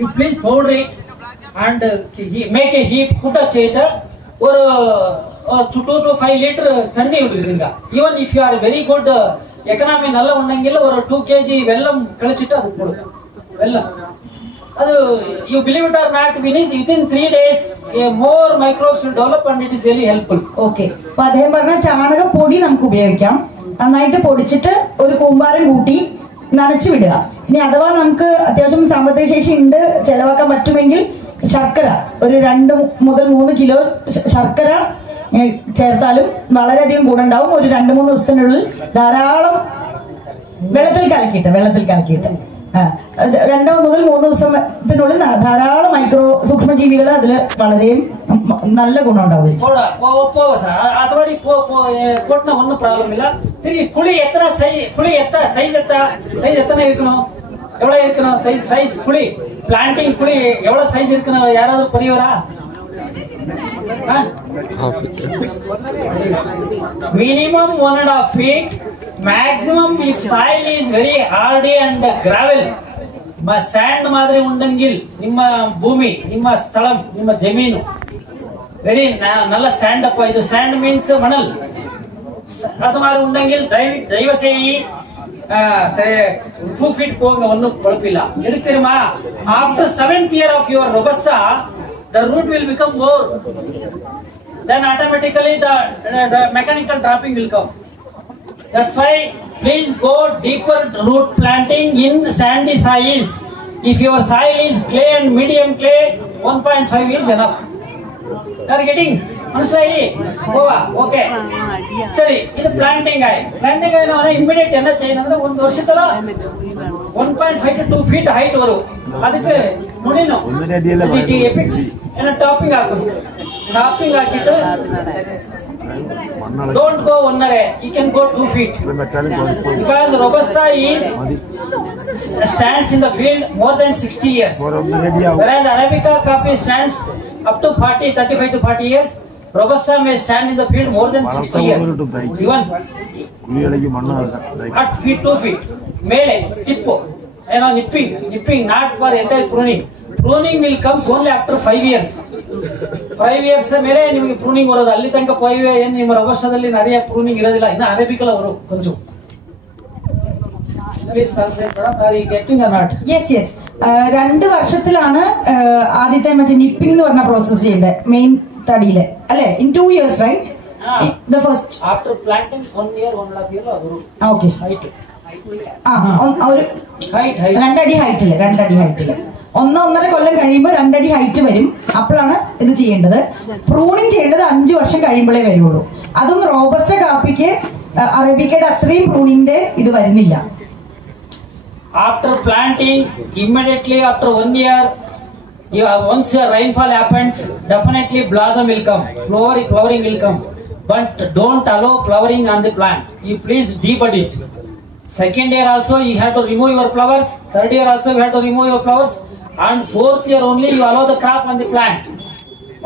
you please powder it and make a heap, put a cheater or 2 to 5 liter thanni ududinga. Even if you are very good economy nalla undangilla or 2 kg vellam kalichittu adu kodu. Vellam adu, you believe it or not, within 3 days more microbes will develop and it is really helpful. Okay, appo adhem parna chaanaka podi namukku upayogikkam. നന്നായിട്ട് പൊടിച്ചിട്ട് ഒരു കൂമ്പാരം കൂട്ടി നനച്ചു വിടുക. ഇനി അഥവാ നമുക്ക് അത്യാവശ്യം സാമ്പത്തിക ശേഷി ഉണ്ട്, ചെലവാക്കാൻ പറ്റുമെങ്കിൽ ശർക്കര ഒരു 2 മുതൽ 3 കിലോ ശർക്കര ചേർത്താലും വളരെയധികം ഗുണമുണ്ടാവും. ഒരു 2-3 ദിവസത്തിനുള്ളിൽ ധാരാളം വെള്ളത്തിൽ കലക്കിയിട്ട് 2 മുതൽ 3 ദിവസത്തിനുള്ളിൽ ധാരാളം മൈക്രോ സൂക്ഷ്മജീവികൾ അതിൽ വളരെ നല്ല ഗുണം ഉണ്ടാവും. ஒன்னும் ப்ராப்ளம் இல்ல. சரி, குழி எத்தனை சைஸ் எத்தனை இருக்கணும், எவ்வளவு இருக்கணும் சைஸ் குழி, பிளான்டிங் குழி எவ்வளவு சைஸ் இருக்கணும், யாராவது பெரியவரா? Minimum 1.5 feet, maximum if soil is very hardy and gravel, sand madri undangil nimma bhoomi, nimma sthalam, nimma jameenu very nalla sand appa, idu sand means manal, adu mari undangil daiva seyi 2 feet poga onnu kolpilla. edukku theriyuma, after 7th year of your robusta the root will become more, then automatically the mechanical dropping will come. That's why please go deeper root planting in sandy soils. If your soil is clay and medium clay, 1.5 is enough. You are getting? Okay. Chali, this planting guy na immediate enna cheyana ಒಂದು ವರ್ಷದಲ್ಲ 1.5 to 2 feet height varu. ಅದಕ್ಕೆ ನೋಡಿ ನಾವು epics ಏನೋ topping ಹಾಕಿಟ್ಟು don't go 1.5, you can go 2 feet because robusta stands in the field more than 60 years, whereas arabica coffee stands up to 35 to 40 years. Robusta may stand in the field more than 60 years. Even at 2 feet mele tippo, nipping not for entire pruning will comes only after 5 years. 5 years ಮೇಲೆ ನಿಮಗೆ pruning ಬರೋದು. ಅಲ್ಲಿ ತನಕ 5 ಏನು ನಿಮ್ಮ ರವಷ್ಟದಲ್ಲಿ நிறைய pruning ಇರೋದಿಲ್ಲ. ಇನ್ನು ಅರೇಬಿಕಲ್ ಅವರು ಕೊಂಚ യെസ് 2 വർഷത്തിലാണ് ആദ്യത്തെ മറ്റേ നിപ്പിംഗ് എന്ന് പറഞ്ഞ പ്രോസസ് ചെയ്യേണ്ടത് മെയിൻ തടിയില് അല്ലെ. In 2 years right, the first after planting 1 year 1.5 year ಅವರು ഓക്കേ ഹൈറ്റ് ഒരു 2 അടി ഹൈറ്റില് 1.5 കൊല്ലം കഴിയുമ്പോൾ 2 അടി ഹൈറ്റ് വരും. അപ്പോഴാണ് ഇത് ചെയ്യേണ്ടത്. പ്രൂണിങ് ചെയ്യേണ്ടത് 5 വർഷം കഴിയുമ്പോഴേ വരുള്ളൂ. അതും റോബസ്റ്റ കാപ്പിക്ക് അറബിക്കയുടെ അത്രയും പ്രൂണിങ്ങിന്റെ ഇത് വരുന്നില്ല. After planting, immediately after 1 year, once rainfall happens, definitely blossom will come, flowering will come. But don't allow flowering on the plant. You please debud it. Second year also you have to remove your flowers. Third year also you have to remove your flowers. And 4th year only you allow the crop on the plant.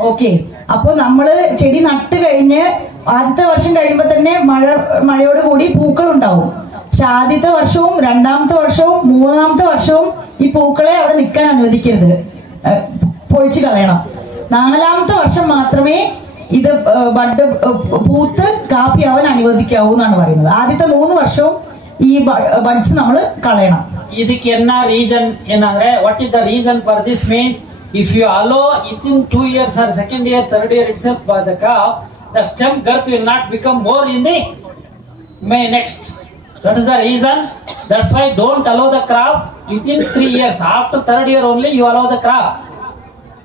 Okay, അപ്പൊ നമ്മള് ചെടി നട്ട് കഴിഞ്ഞ് ആദ്യത്തെ വർഷം കഴിയുമ്പോ തന്നെ മഴയോട് കൂടി പൂക്കൾ ഉണ്ടാവും. പക്ഷെ ആദ്യത്തെ വർഷവും 2ാമത്തെ വർഷവും 3ാമത്തെ വർഷവും ഈ പൂക്കളെ അവിടെ നിൽക്കാൻ അനുവദിക്കരുത്, പൊഴിച്ചു കളയണം. 4ാമത്തെ വർഷം മാത്രമേ ഇത് ബഡ് പൂത്ത് കാപ്പിയാവാൻ അനുവദിക്കാവൂ എന്നാണ് പറയുന്നത്. ആദ്യത്തെ 3 വർഷവും ഈ ബഡ്സ് നമ്മൾ കളയണം. ಇದಕ್ಕೆ என்ன ರೀಸನ್ ಏನಂದ್ರೆ, what is the reason for this means, if you allow within 2 years or 2nd year 3rd year itself by the crop, the stem girth will not become more in the next. That is the reason. That's why don't allow the crop within 3 years. After 3rd year only you allow the crop.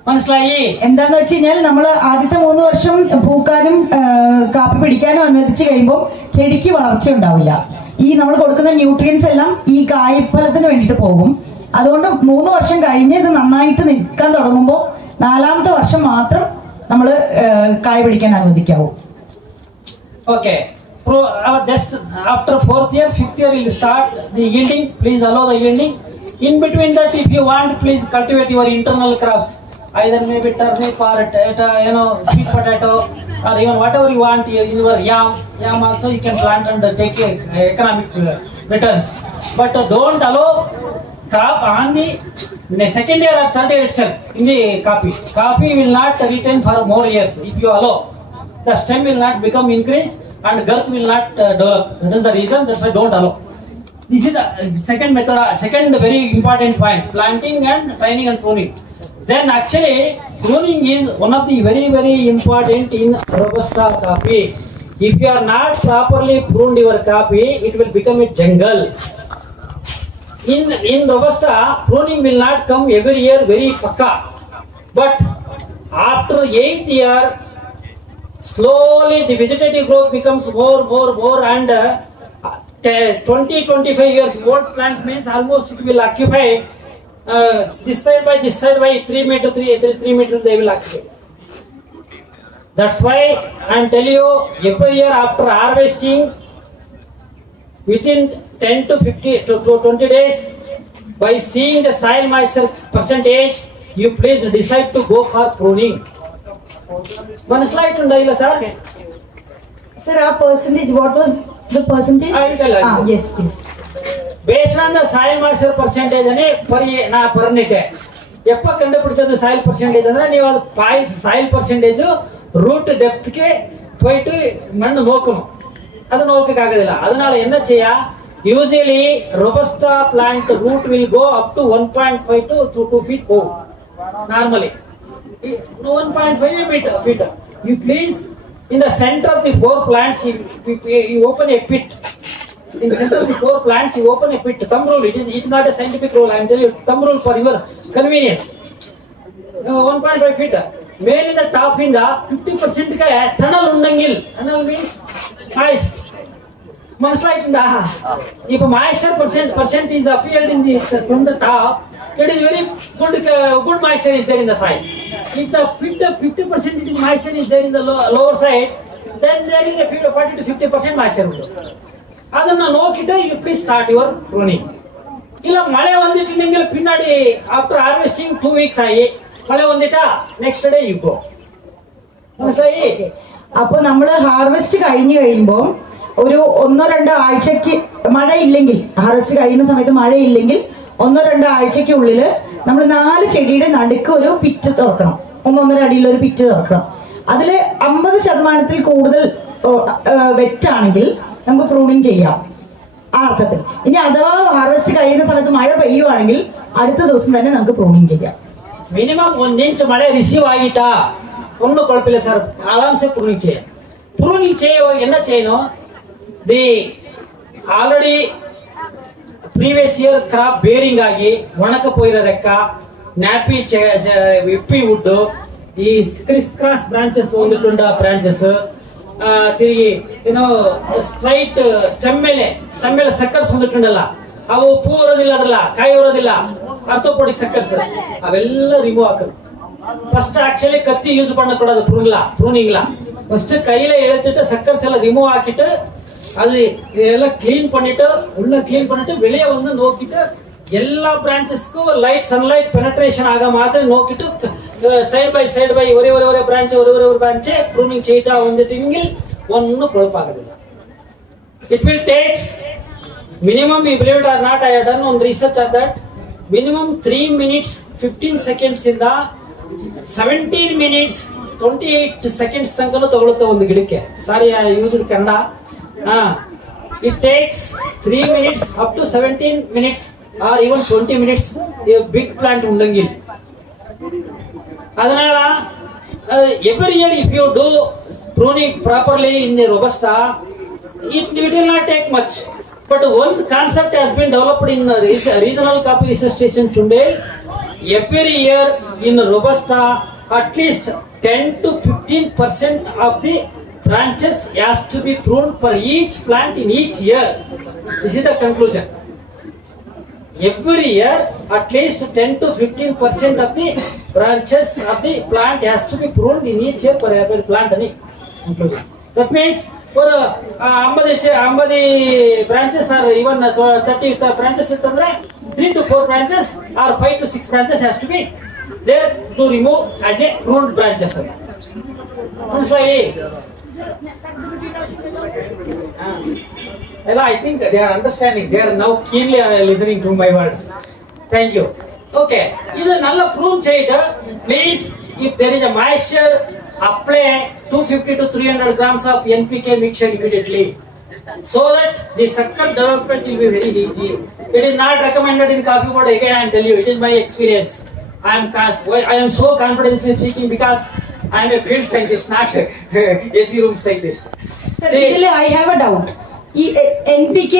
മനസ്സിലായി? എന്താന്ന് വെച്ച് കഴിഞ്ഞാൽ നമ്മൾ ആദ്യത്തെ 3 വർഷം പൂക്കാനും കാപ്പി പിടിക്കാനും അനുവദിച്ചു കഴിയുമ്പോൾ ചെടിക്ക് വളർച്ച ഉണ്ടാവില്ല. ഈ നമ്മൾ കൊടുക്കുന്ന ന്യൂട്രിയൻസ് എല്ലാം ഈ കായ്ഫലത്തിന് വേണ്ടിയിട്ട് പോകും. അതുകൊണ്ട് 3 വർഷം കഴിഞ്ഞ് ഇത് നന്നായിട്ട് നിൽക്കാൻ തുടങ്ങുമ്പോൾ 4ാമത്തെ വർഷം മാത്രം നമ്മൾ കായ് പിടിക്കാൻ അനുവദിക്കാവൂ. Okay, just after 4th year 5th year you will start the yielding. Please allow the yielding. In between that, if you want, please cultivate your internal crops, either maybe turnip or sweet potato or even whatever you want. In your yam also you can plant and take economic returns. But don't allow on the second year or third year itself in the coffee will not retain for more years if you allow. The stem will not become increased and girth will not develop. That is the reason. That's why don't allow. This is the second method. Second very important point: planting and training and pruning. Then actually pruning is one of the very important in Robusta coffee. If you are not properly pruned your coffee, it will become a jungle. In Robusta, pruning will not come every year very pakka. But after 8th year, slowly the vegetative growth becomes more and 20-25 years old plant means almost it will occupy this side by 3 meter they will occupy. That's why I am telling you, every year after harvesting, within 10 to 20 days, by seeing the soil moisture percentage, you please decide to go for pruning. One slide undayilla sir. Sir, our percentage, what was the percentage? I will tell you. Yes, please. Based on the soil moisture percentage, per net. If you conduct the soil percentage, you have soil percentage, root depth ke poitu mannu nokunu. Adu nokakagadilla. Adanal enna cheya? Usually Robusta plant root will go up to 1.5 to 2 feet over. Normally 1.5 feet. You please, in the center of the 4 plants, you open a pit. In center of the 4 plants, you open a pit. Thumb rule. It is not a scientific rule. I am telling you, thumb rule for your convenience. 1.5 feet. Main in the top in the 50% ka tunnel undangil. Tunnel means moist. Much like in the if moisture percent is appeared in the from the top, it is very good moisture is there in the side. If the 50% it is moisture is there in the lower side, then there is a 40 to 50% moisture. Adanna nokita, you please start your pruning. Illa male vandittu pinnadi after harvesting 2 weeks ayi male vandita next day you go. Okay. Appo nammal harvest കഴിഞ്ഞു കഴിയുമ്പോൾ ഒരു 1-2 ആഴ്ചക്ക് മഴയില്ലെങ്കിൽ, harvest കഴിയുന്ന സമയത്ത് മഴയില്ലെങ്കിൽ 1-2 ആഴ്ചക്കുള്ളിൽ നമ്മൾ 4 ചെടിയുടെ നടുക്ക് ഒരു പിറ്റ് തുറക്കണം. 1-1.5 അടിയിൽ ഒരു പിറ്റ് തുറക്കണം. അതിൽ 50% കൂടുതൽ വെറ്റാണെങ്കിൽ നമുക്ക് പ്രൂണിങ് ചെയ്യാം ആ അർത്ഥത്തിൽ. ഇനി അഥവാ ഹാർവെസ്റ്റ് കഴിയുന്ന സമയത്ത് മഴ പെയ്യുവാണെങ്കിൽ അടുത്ത ദിവസം തന്നെ നമുക്ക് പ്രൂണിങ് ചെയ്യാം. മിനിമം 1 ഇഞ്ച് മഴ റിസീവ് ആയിട്ടാ ഒന്നും കുഴപ്പമില്ല സാർ, ആരാംസെ പ്രൂണിങ് ചെയ്യാം. പ്രൂണിങ് என்ன ചെയ്യணும்? The already previous year crop bearing ಆಗಿ ಒಣಕ ಪೋಯಿರೋ ರೆಕ್ಕ ನ್ಯಾಪಿ ವಿಪ್ಪಿ ವುಡ್ ಈ ಕ್ರಿಸ್ ಕ್ರಾಸ್ ಬ್ರಾಂಚಸ್ ಒಂದಿಟ್ಟುಂಡ ಬ್ರಾಂಚಸ್ ತಿರುಗಿ ಏನೋ ಸ್ಟ್ರೈಟ್ ಸ್ಟೆಮ್ ಮೇಲೆ ಸಕ್ಕರ್ಸ್ ಒಂದಿಟ್ಟುಂಡಲ್ಲ, ಅವು ಪೂ ಇರೋದಿಲ್ಲ, ಅದ್ರಲ್ಲ ಕಾಯಿ ಇರೋದಿಲ್ಲ, ಆರ್ಥೋಪೋಡಿಕ್ ಸಕ್ಕರ್ಸ್ ಅವೆಲ್ಲ ರಿಮೂವ್ ಹಾಕೋದು. ಫಸ್ಟ್ ಆಕ್ಚುಲಿ ಕತ್ತಿ ಯೂಸ್ பண்ணக்கூடாது ப்ரூனிங்ல. ஃபர்ஸ்ட் கையில இழுத்துட்டு சக்கர்ஸ் எல்லாம் ரிமூவ் ஆக்கிட்டு அது இதெல்லாம் கிளீன் பண்ணிட்டு வெளியே வந்து நோக்கிட்டு எல்லா பிரான்ச்சஸ்க்கும் லைட் சன்லைட் பெனட்ரேஷன் ஆக மாதிரி நோக்கிட்டு சைடு பை ஒரே பிரான்ச் ப்ரூனிங் செய்யிட்டா வந்துட்டீங்க ஒன்னும் குழப்பாகுதில்ல. It will takes minimum, you believe it or not, I have done one research on that, minimum 3 minutes 15 seconds in the 17 minutes 28 seconds ತನಕನೂ ತಗೊಳುತ್ತೆ ಒಂದು ಗಿಡಕ್ಕೆ. ಸಾರಿ, I used Kannada. It takes 3 minutes up to 17 minutes or even 20 minutes a big plant undangil. Adanala every year if you do pruning properly in the Robusta, it will not take much. But one concept has been developed in regional coffee research station Chundel. Every year in Robusta, at least 10 to 15% of the branches has to be pruned for each plant in each year. This is the conclusion. Every year, at least 10 to 15% of the branches of the plant has to be pruned in each year for every plant. That means for 50 branches or even 30 branches, 3 to 4 branches or 5 to 6 branches has to be there to remove as a pruned branches. I think they are understanding. They are now keenly listening to my words. Thank you. Okay. This is nalla prove cheyida. Please, if there is a moisture, apply 250 to 300 grams of NPK mixture immediately, so that the sucker development will be very easy. It is not recommended in coffee board. Again, I am telling you, it is my experience. I am so confidently speaking because I am a field scientist, not AC room scientist. Sir, I have a doubt. NPK,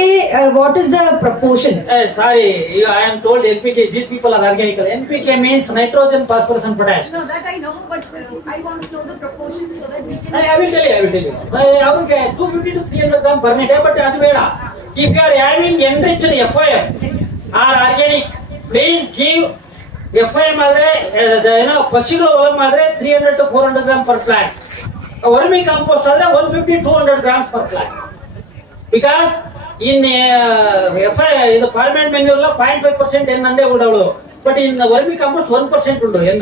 what is the proportion? Sorry, I am told NPK. These people are organic. NPK means nitrogen, phosphorus, and potash. No, that I know, but I want to know the proportion so that we can. I will tell you. I will get 250 to 300 grams per day, but that's better. If you are having enriched FOM or organic, please give FOM Pashilo Olam 300 to 400 grams per plant. Vermi compost 150 to 200 grams per plant. Because in the permanent manure 0.5% N ande udavulu, but in the vermi compost 1% undu N.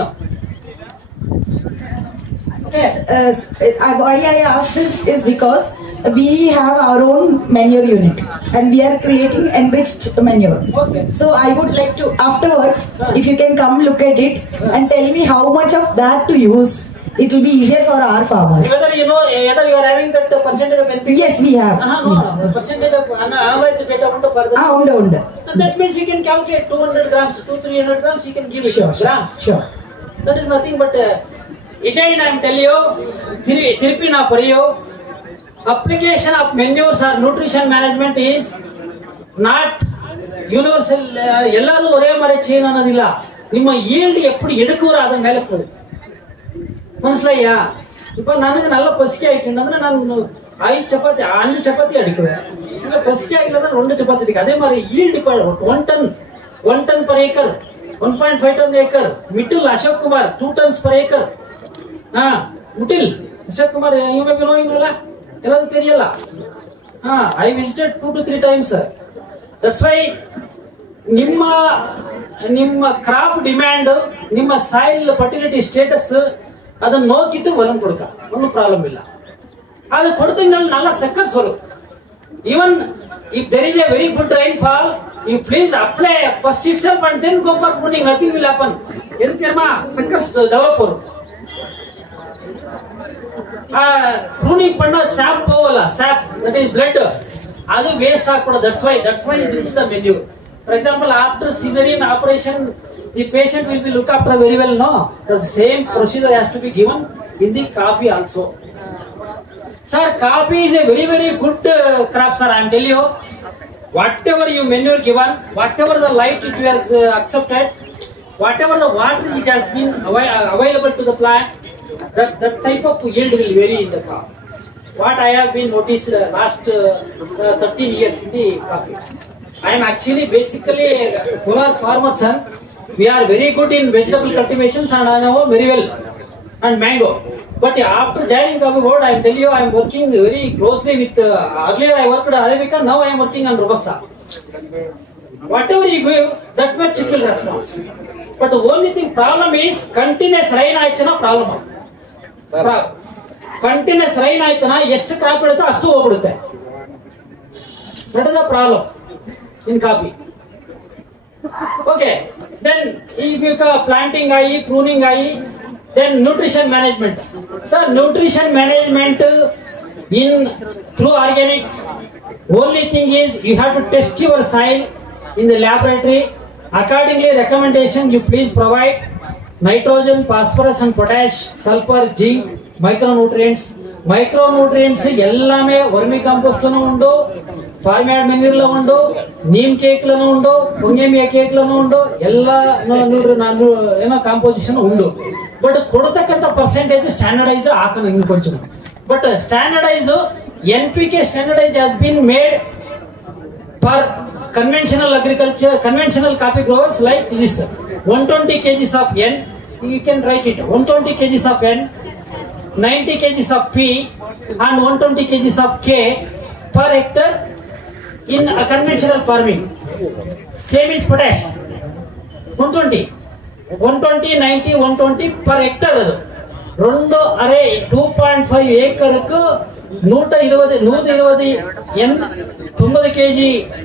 Okay. Why I ask this is because we have our own manure unit and we are creating enriched manure. Okay. So I would like to afterwards, if you can come look at it and tell me how much of that to use. It will be easier for our farmers. Whether you are having that percentage of NPK? Yes, we have. No. Percentage of analyzed data undu further. Undu. That means you can calculate 200 grams, 200-300 grams. You can give it grams. Sure. That is nothing but. Again, I am telling you, Tirupina Pariyo, application of manures or nutrition management is not universal. Ellaru ore mare chain annadilla. Nimma yield eppudu edukura adan mele poi. Manaslayya. Ipa nanage nalla pasiki aitundandre nanu 5 chapati adikuve. Illa pasiki agilladre 2 chapati adike. Adhe mari yield 1 ton per acre, 1.5 ton acre. Mittal Ashok Kumar 2 tons per acre. Mittal Ashok Kumar, you may be knowing that. I visited 2 to 3 times, sir. That's why nimma crop demand, nimma soil fertility status, ಅದನ್ನ ನೋಕಿಟ್ಟು ಒಲಂ ಕೊಡ್ಕ ಒಂದು problem ಇಲ್ಲ. ಅದು ಕೊಡ್ತಿಂಗಲ್ಲಿ ನಲ್ಲ ಸಕ್ಕರ್ ಸೊರು. Even if there is a very good rainfall, you please apply first itself and then go for pruning. Nothing will happen. ಎದಕ್ಕೆರ್ಮ sucker developer pruning பண்ண sap போவல, sap, that is blood, ಅದು waste ಆಗ್ಬಿಡೋದು. that's why it is the manure. For example, after cesarean operation, the patient will be looked after very well. No, the same procedure has to be given in the coffee also. Sir, coffee is a very, very good crop, sir. I am telling you, whatever you manure given, whatever the light it has accepted, whatever the water it has been available to the plant, that type of yield will vary in the crop. What I have been noticed last 13 years in the coffee. I am actually basically a poor farmer, son. We are very good in vegetable cultivations and I know very well, and mango. But after joining coffee board, I am telling you, I am working very closely with. Earlier I worked on Arabica, now I am working on Robusta. Whatever you give, that much it will response. But the only thing problem is continuous rain. Aichana problem. Continuous rain aitana ಎಷ್ಟು crop ಇಡುತ್ತೆ ಅಷ್ಟು ಹೋಗ್ಬಿಡುತ್ತೆ. That is the problem in coffee. Okay, then if you planting pruning then nutrition management. Sir, nutrition management through organics, only thing is you have to test your soil in the laboratory. Accordingly, recommendation you please provide nitrogen, phosphorus and potash, sulfur, zinc, micronutrients. Micronutrients ellame vermi compost lanu undu, farmyard manure la undu, neem cake lanu undu, pungemiya cake lanu undu, ella composition undu. But kodutakanta percentage standardized aakanu ingu koncham. But standardized NPK standardized has been made for conventional agriculture, conventional coffee growers like this. 120 kgs of N, you can write it, 120 kgs of N, 90 kgs of P and 120 kgs of K per hectare in a conventional farming. K means potash. 120, 90, 120 per hectare. 2.5 ఏకర్కు 120 N 90 kg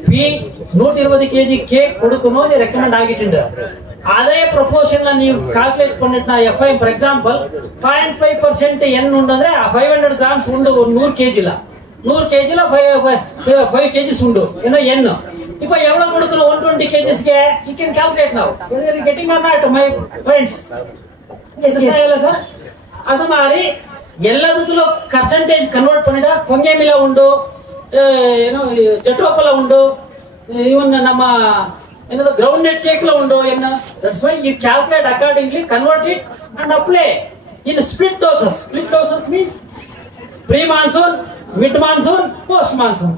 P 120 kg cake கொடுக்கணும் நீ recommend ஆகிட்டு. அதே ப்ரொபோர்ஷன்ல ನೀವು calculate பண்ணிட்டா FI for example 0.5% N ಉಂಟಂದ್ರೆ 500 grams ಉಂಡು 100 kg ಇಲ್ಲ 100 kg ல 5 kg ಉಂಡು ಏನೋ N. இப்போ எவ்வளவு கொடுக்கணும் 120 kgs ಗೆ you can calculate now whether you getting or not my friends. Yes, sir. ಅದು ಮಾರಿ ಎಲ್ಲದಕ್ಕೂ ಪರ್ಸೆಂಟೇಜ್ ಕನ್ವರ್ಟ್ பண்ணிட ಪೊಂಗೆ ಮಿಲ ಉಂಡು ಏನೋ ಜಟ್ರೋಪಲ ಉಂಡು ಇವನ್ ನಮ್ಮ ಏನದು ಗ್ರೌಂಡ್ ನೆಟ್ ಕೇಕ್ ಲ ಉಂಡು ಎನ್ನ that's why you calculate accordingly convert it and apply in split doses means pre monsoon mid monsoon post monsoon.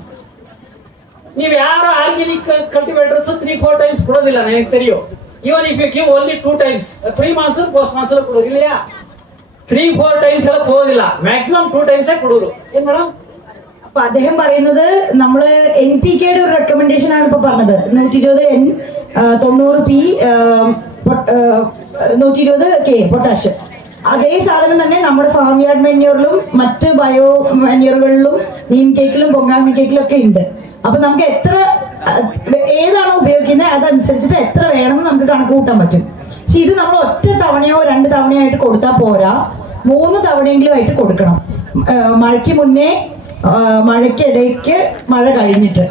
ನೀವು ಯಾರು ಆರ್ಗ್ಯಾನಿಕ್ ಕಲ್ಟಿವೇಟರ್ಸ್ 3-4 times ಕೊಡೋದಿಲ್ಲ ನನಗೆ ತಿಳಿಯೋ. Even if you give only 2 times pre monsoon post monsoon ಕೊಡೋದಿಲ್ಲ 3-4 times ಎಲ್ಲ ಕೊಡೋದಿಲ್ಲ maximum 2 times ಕೊಡೋರು ಏನ್ ಮೇಡಮ್. അപ്പൊ അദ്ദേഹം പറയുന്നത് നമ്മള് NPK യുടെ ഒരു റെക്കമെൻഡേഷൻ ആണ് ഇപ്പൊ പറഞ്ഞത് 120 N 90 P 120 K പൊട്ടാഷ്. അതേ സാധനം തന്നെ നമ്മുടെ ഫാം യാർഡ് മാന്യൂറിലും മറ്റ് ബയോ മാന്യൂറുകളിലും നീം കേക്കിലും പൊങ്ങാമി കേക്കിലും ഒക്കെ ഉണ്ട്. അപ്പൊ നമുക്ക് എത്ര ഏതാണോ ഉപയോഗിക്കുന്നത് അതനുസരിച്ചിട്ട് എത്ര വേണമെന്ന് നമുക്ക് കണക്ക് കൂട്ടാൻ പറ്റും. പക്ഷെ ഇത് നമ്മൾ ഒറ്റ തവണയോ 2 തവണയോ ആയിട്ട് കൊടുത്താൽ പോരാ, 3 തവണയെങ്കിലും ആയിട്ട് കൊടുക്കണം. മഴയ്ക്ക് മുന്നേ, മഴയ്ക്കിടയ്ക്ക്, മഴ കഴിഞ്ഞിട്ട്.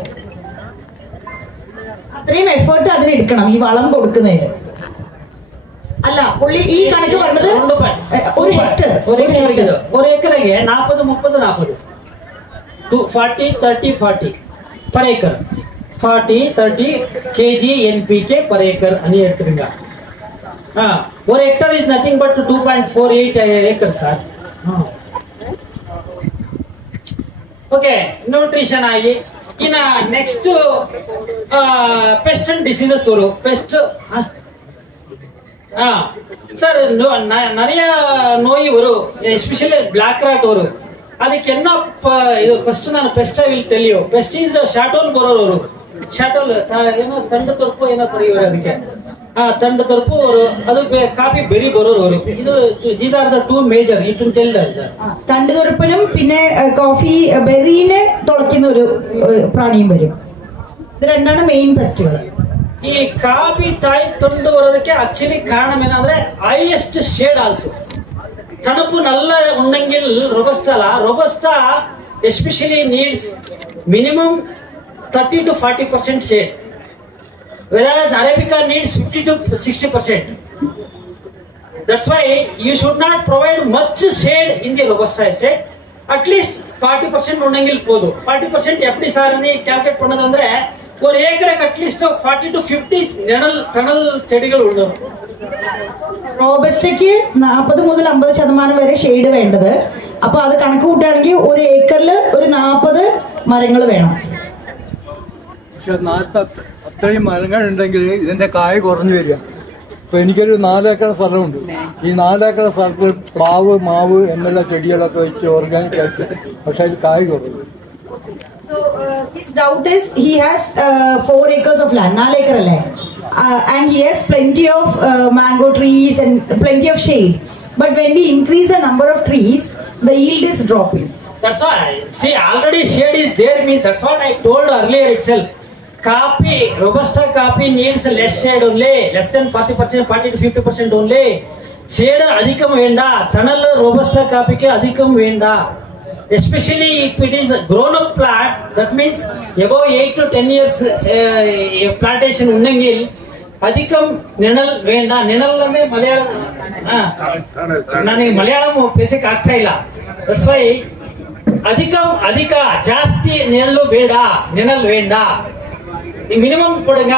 അത്രയും എഫേർട്ട് അതിനെടുക്കണം ഈ വളം കൊടുക്കുന്നതിന്. അല്ല പുള്ളി ഈ കണക്ക് പറഞ്ഞത് ഒരു ഹെക്ടർ ഒരു ഏക്കറിಗೆ 40-30-40 40-30-40 per acre 40-30 kg NPK per acre అని எடுத்துக்கங்க. ஒரு hectare is nothing but 2.48 acres sir. Okay, nutrition ಆಗಿ ಇನ್ನ ನೆಕ್ಸ್ಟ್ ಪೆಸ್ಟ್ ಅಂಡ್ ಡಿಸೀಸಸ್ ವரும். ಪೆಸ್ಟ್ ಸರ್ நிறைய நோய் வரும், எஸ்பெஷலி பிளாக் ராட் வரும். ಅದಕ್ಕೆ என்ன ಇದು ಫಸ್ಟ್ ನಾನು pest I will tell you. Pest is shot hole borer, shot hole ಏನೋ ತಂಡ ತೊರಪು ಏನೋ ಕರೆಯುವರು ಅದಕ್ಕೆ. ತಂಡ ತೊರಪು ಅದು ಕಾಫಿ ಬೆರಿ ಬರೋರು. ಇದು these are the 2 major you can tell that. തണ്ട് തുറപ്പനും പിന്നെ കോഫി ബെറീനെ തുളയ്ക്കുന്ന ഒരു പ്രാണിയും വരും. ഇത് രണ്ടാണ് മെയിൻ പെസ്റ്റുകൾ. ಈ ಕಾಫಿ ತಾಯಿ ತಂದು ಬರೋದಕ್ಕೆ ಆಕ್ಚುಲಿ ಕಾರಣ ಏನಂದ್ರೆ ಹೈಯೆಸ್ಟ್ ಶೇಡ್ ಆಲ್ಸೋ. ತಣುಪು ನಲ್ಲ ಉಣ್ಣಂಗಿಲ್ robusta especially needs minimum 30-40% shade, whereas Arabica needs 50-60%. That's why you should not provide much shade in the Robusta estate. At least 40% ಉಣ್ಣಂಗಿಲ್ ಹೋದು. 40% ಎಫ್ಡಿ ಸಾರ್ ಅನ್ನು ಕ್ಯಾಲ್ಕುಲೇಟ್ ಮಾಡೋದಂದ್ರೆ ஒரு ஏக்கருக்கு அட்லீஸ்ட் 40-50 തണൽ ചെടികൾ ഉണ്ട്. റോബസ്റ്റയ്ക്ക് 40 മുതൽ 50% വരെ ഷെയ്ഡ് വേണ്ടത്. അപ്പൊ അത് കണക്ക് കൂട്ടുകയാണെങ്കിൽ ഒരു ഏക്കറിൽ ഒരു 40 മരങ്ങൾ വേണം. പക്ഷെ അത്രയും മരങ്ങൾ ഉണ്ടെങ്കിൽ ഇതിന്റെ കായ കുറഞ്ഞു വരിക. ഇപ്പൊ എനിക്കൊരു 4 ഏക്കർ സ്ഥലമുണ്ട്. ഈ 4 ഏക്കർ സ്ഥലത്ത് പ്ലാവ്, മാവ് എന്നുള്ള ചെടികളൊക്കെ വെച്ച് ഓർഗാനിക് ആയിട്ട്, പക്ഷെ അതിൽ കായ കുറഞ്ഞു. So his doubt is he has 4 acres of land, 4 acre alle, and he has plenty of mango trees and plenty of shade. But when we increase the number of trees, the yield is dropping. That's why, see, already shade is there. Me, that's what I told earlier itself. Coffee, Robusta coffee needs less shade only, less than 40%, 40-50% only. Shade adhikam venda. Thanal Robusta coffee ke adhikam venda. Especially if it is a grown up plant, that means above 8-10 years plantation ಉಣ್ಣಂಗಿಲ್ ಅಧಿಕಂ ನೆನಲ್ ವೇಂಡ. ನೆನಲ್ ಅಂದ್ರೆ ಮಲಯಾಳಂ, ನನಗೆ Malayalam basic ಆಗ್ತಾ ಇಲ್ಲ. That's why ಅಧಿಕ ಜಾಸ್ತಿ ನೆರಳು ಬೇಡ, ನೆನಲ್ ವೇಂಡ. Minimum ಕೊಡುಂಗ.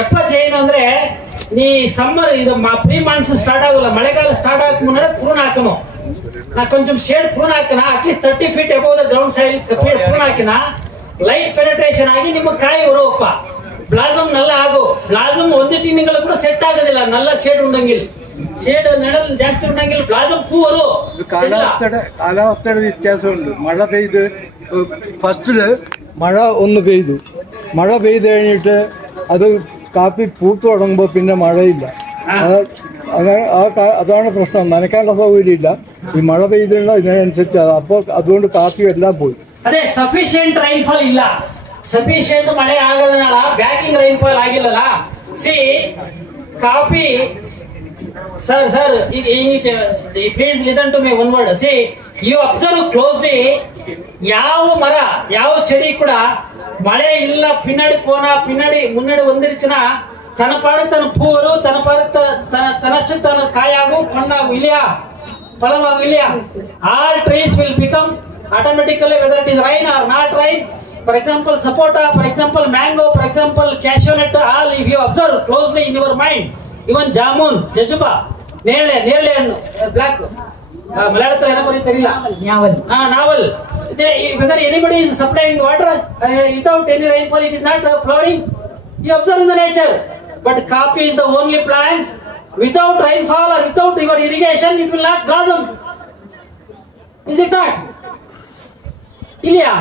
ಎಪ್ಪ chain ಅಂದ್ರೆ ನೀ ಸಮ್ಮರ್ ಇದು ಪ್ರೀ ಮಾನ್ಸೂನ್ ಸ್ಟಾರ್ಟ್ ಆಗೋಲ್ಲ, ಮಳೆಗಾಲ ಸ್ಟಾರ್ಟ್ ಆಗಕ್ಕೆ ಮುನ್ನ ಪ್ರೂನ್ ಹಾಕನು. ನಾ ಕೊಂಚಂ ಶೇಡ್ ಪ್ರೂನ್ ಹಾಕಿನ at least 30 feet above the ground soil prune ಹಾಕಿನ ಲೈಟ್ ಪೆನೆಟ್ರೇಷನ್ ಆಗಿ ನಿಮ್ಮ ಕಾಯಿ ಬರುವಪ್ಪ. ಬ್ಲಾಸಮ್ ನಲ್ಲ ಆಗು. ಬ್ಲಾಸಮ್ ಒಂದೇ ತಿಂಗಳು ಕೂಡ ಸೆಟ್ ಆಗೋದಿಲ್ಲ, ನಲ್ಲ ಶೇಡ್ ಉಂಡಂಗಿಲ್ಲ. ಶೇಡ್ ನೆರಳು ಜಾಸ್ತಿ ಉಂಡಂಗಿಲ್ಲ, ಬ್ಲಾಸಮ್ ಪೂ ಬರು. കാലാവസ്ഥയുടെ വ്യത്യാസമുണ്ട്. മഴ പെയ്ത് ഫസ്റ്റില് മഴ ഒന്ന് പെയ്തു, മഴ പെയ്ത് കഴിഞ്ഞിട്ട് അത് കാപ്പി പൂത്തു തുടങ്ങുമ്പോ പിന്നെ മഴയില്ല. അതാണ് പ്രശ്നം. നനയ്ക്കാനുള്ള സൗകര്യം ഇല്ല. ഈ മഴ പെയ്തുള്ള ഇതിനനുസരിച്ച് അപ്പോൾ അതുകൊണ്ട് കാപ്പിയും എല്ലാം പോയി. ಅದೇ ಸಫಿಶಿಯಂಟ್ ರೈನ್ಫಾಲ್ ಇಲ್ಲ. ಸಫಿಶಿಯಂಟ್ ಮಳೆ ಆಗದನಾಲ ಬ್ಯಾಕಿಂಗ್ ರೈನ್ಫಾಲ್ ಆಗಿಲ್ಲಲ್ಲ. See coffee sir please listen to me one word. See you observe closely, ಯಾವ ಮರ ಯಾವ ಚೆಡಿ ಕೂಡ ಮಳೆ ಇಲ್ಲ பின்னாடி போனா பின்னாடி முன்னாடி வந்துருச்சுன்னா தனப்பாடு தன் பூ வரும், தனப்பாடு தனச்சு தன காயாகும், பண்ணாகும் இல்லையா, பழமாகும் இல்லையா. All trees will become automatically, whether it is rain or not rain. For example, sapota, for example, mango, for example, cashew nut, all if you observe closely in your mind, even jamun, jajuba, ನೇರಳೆ ಹಣ್ಣು, black, ಮಲಯಾಳത്തിൽ ಏನೋ ಬರೀತಿರಲಿಲ್ಲ, novel. Whether anybody is supplying water without any rainfall, it is not flowering. You observe in the nature. But coffee is the only plant without rainfall or without your irrigation, it will not blossom. Is it not? இல்லையா?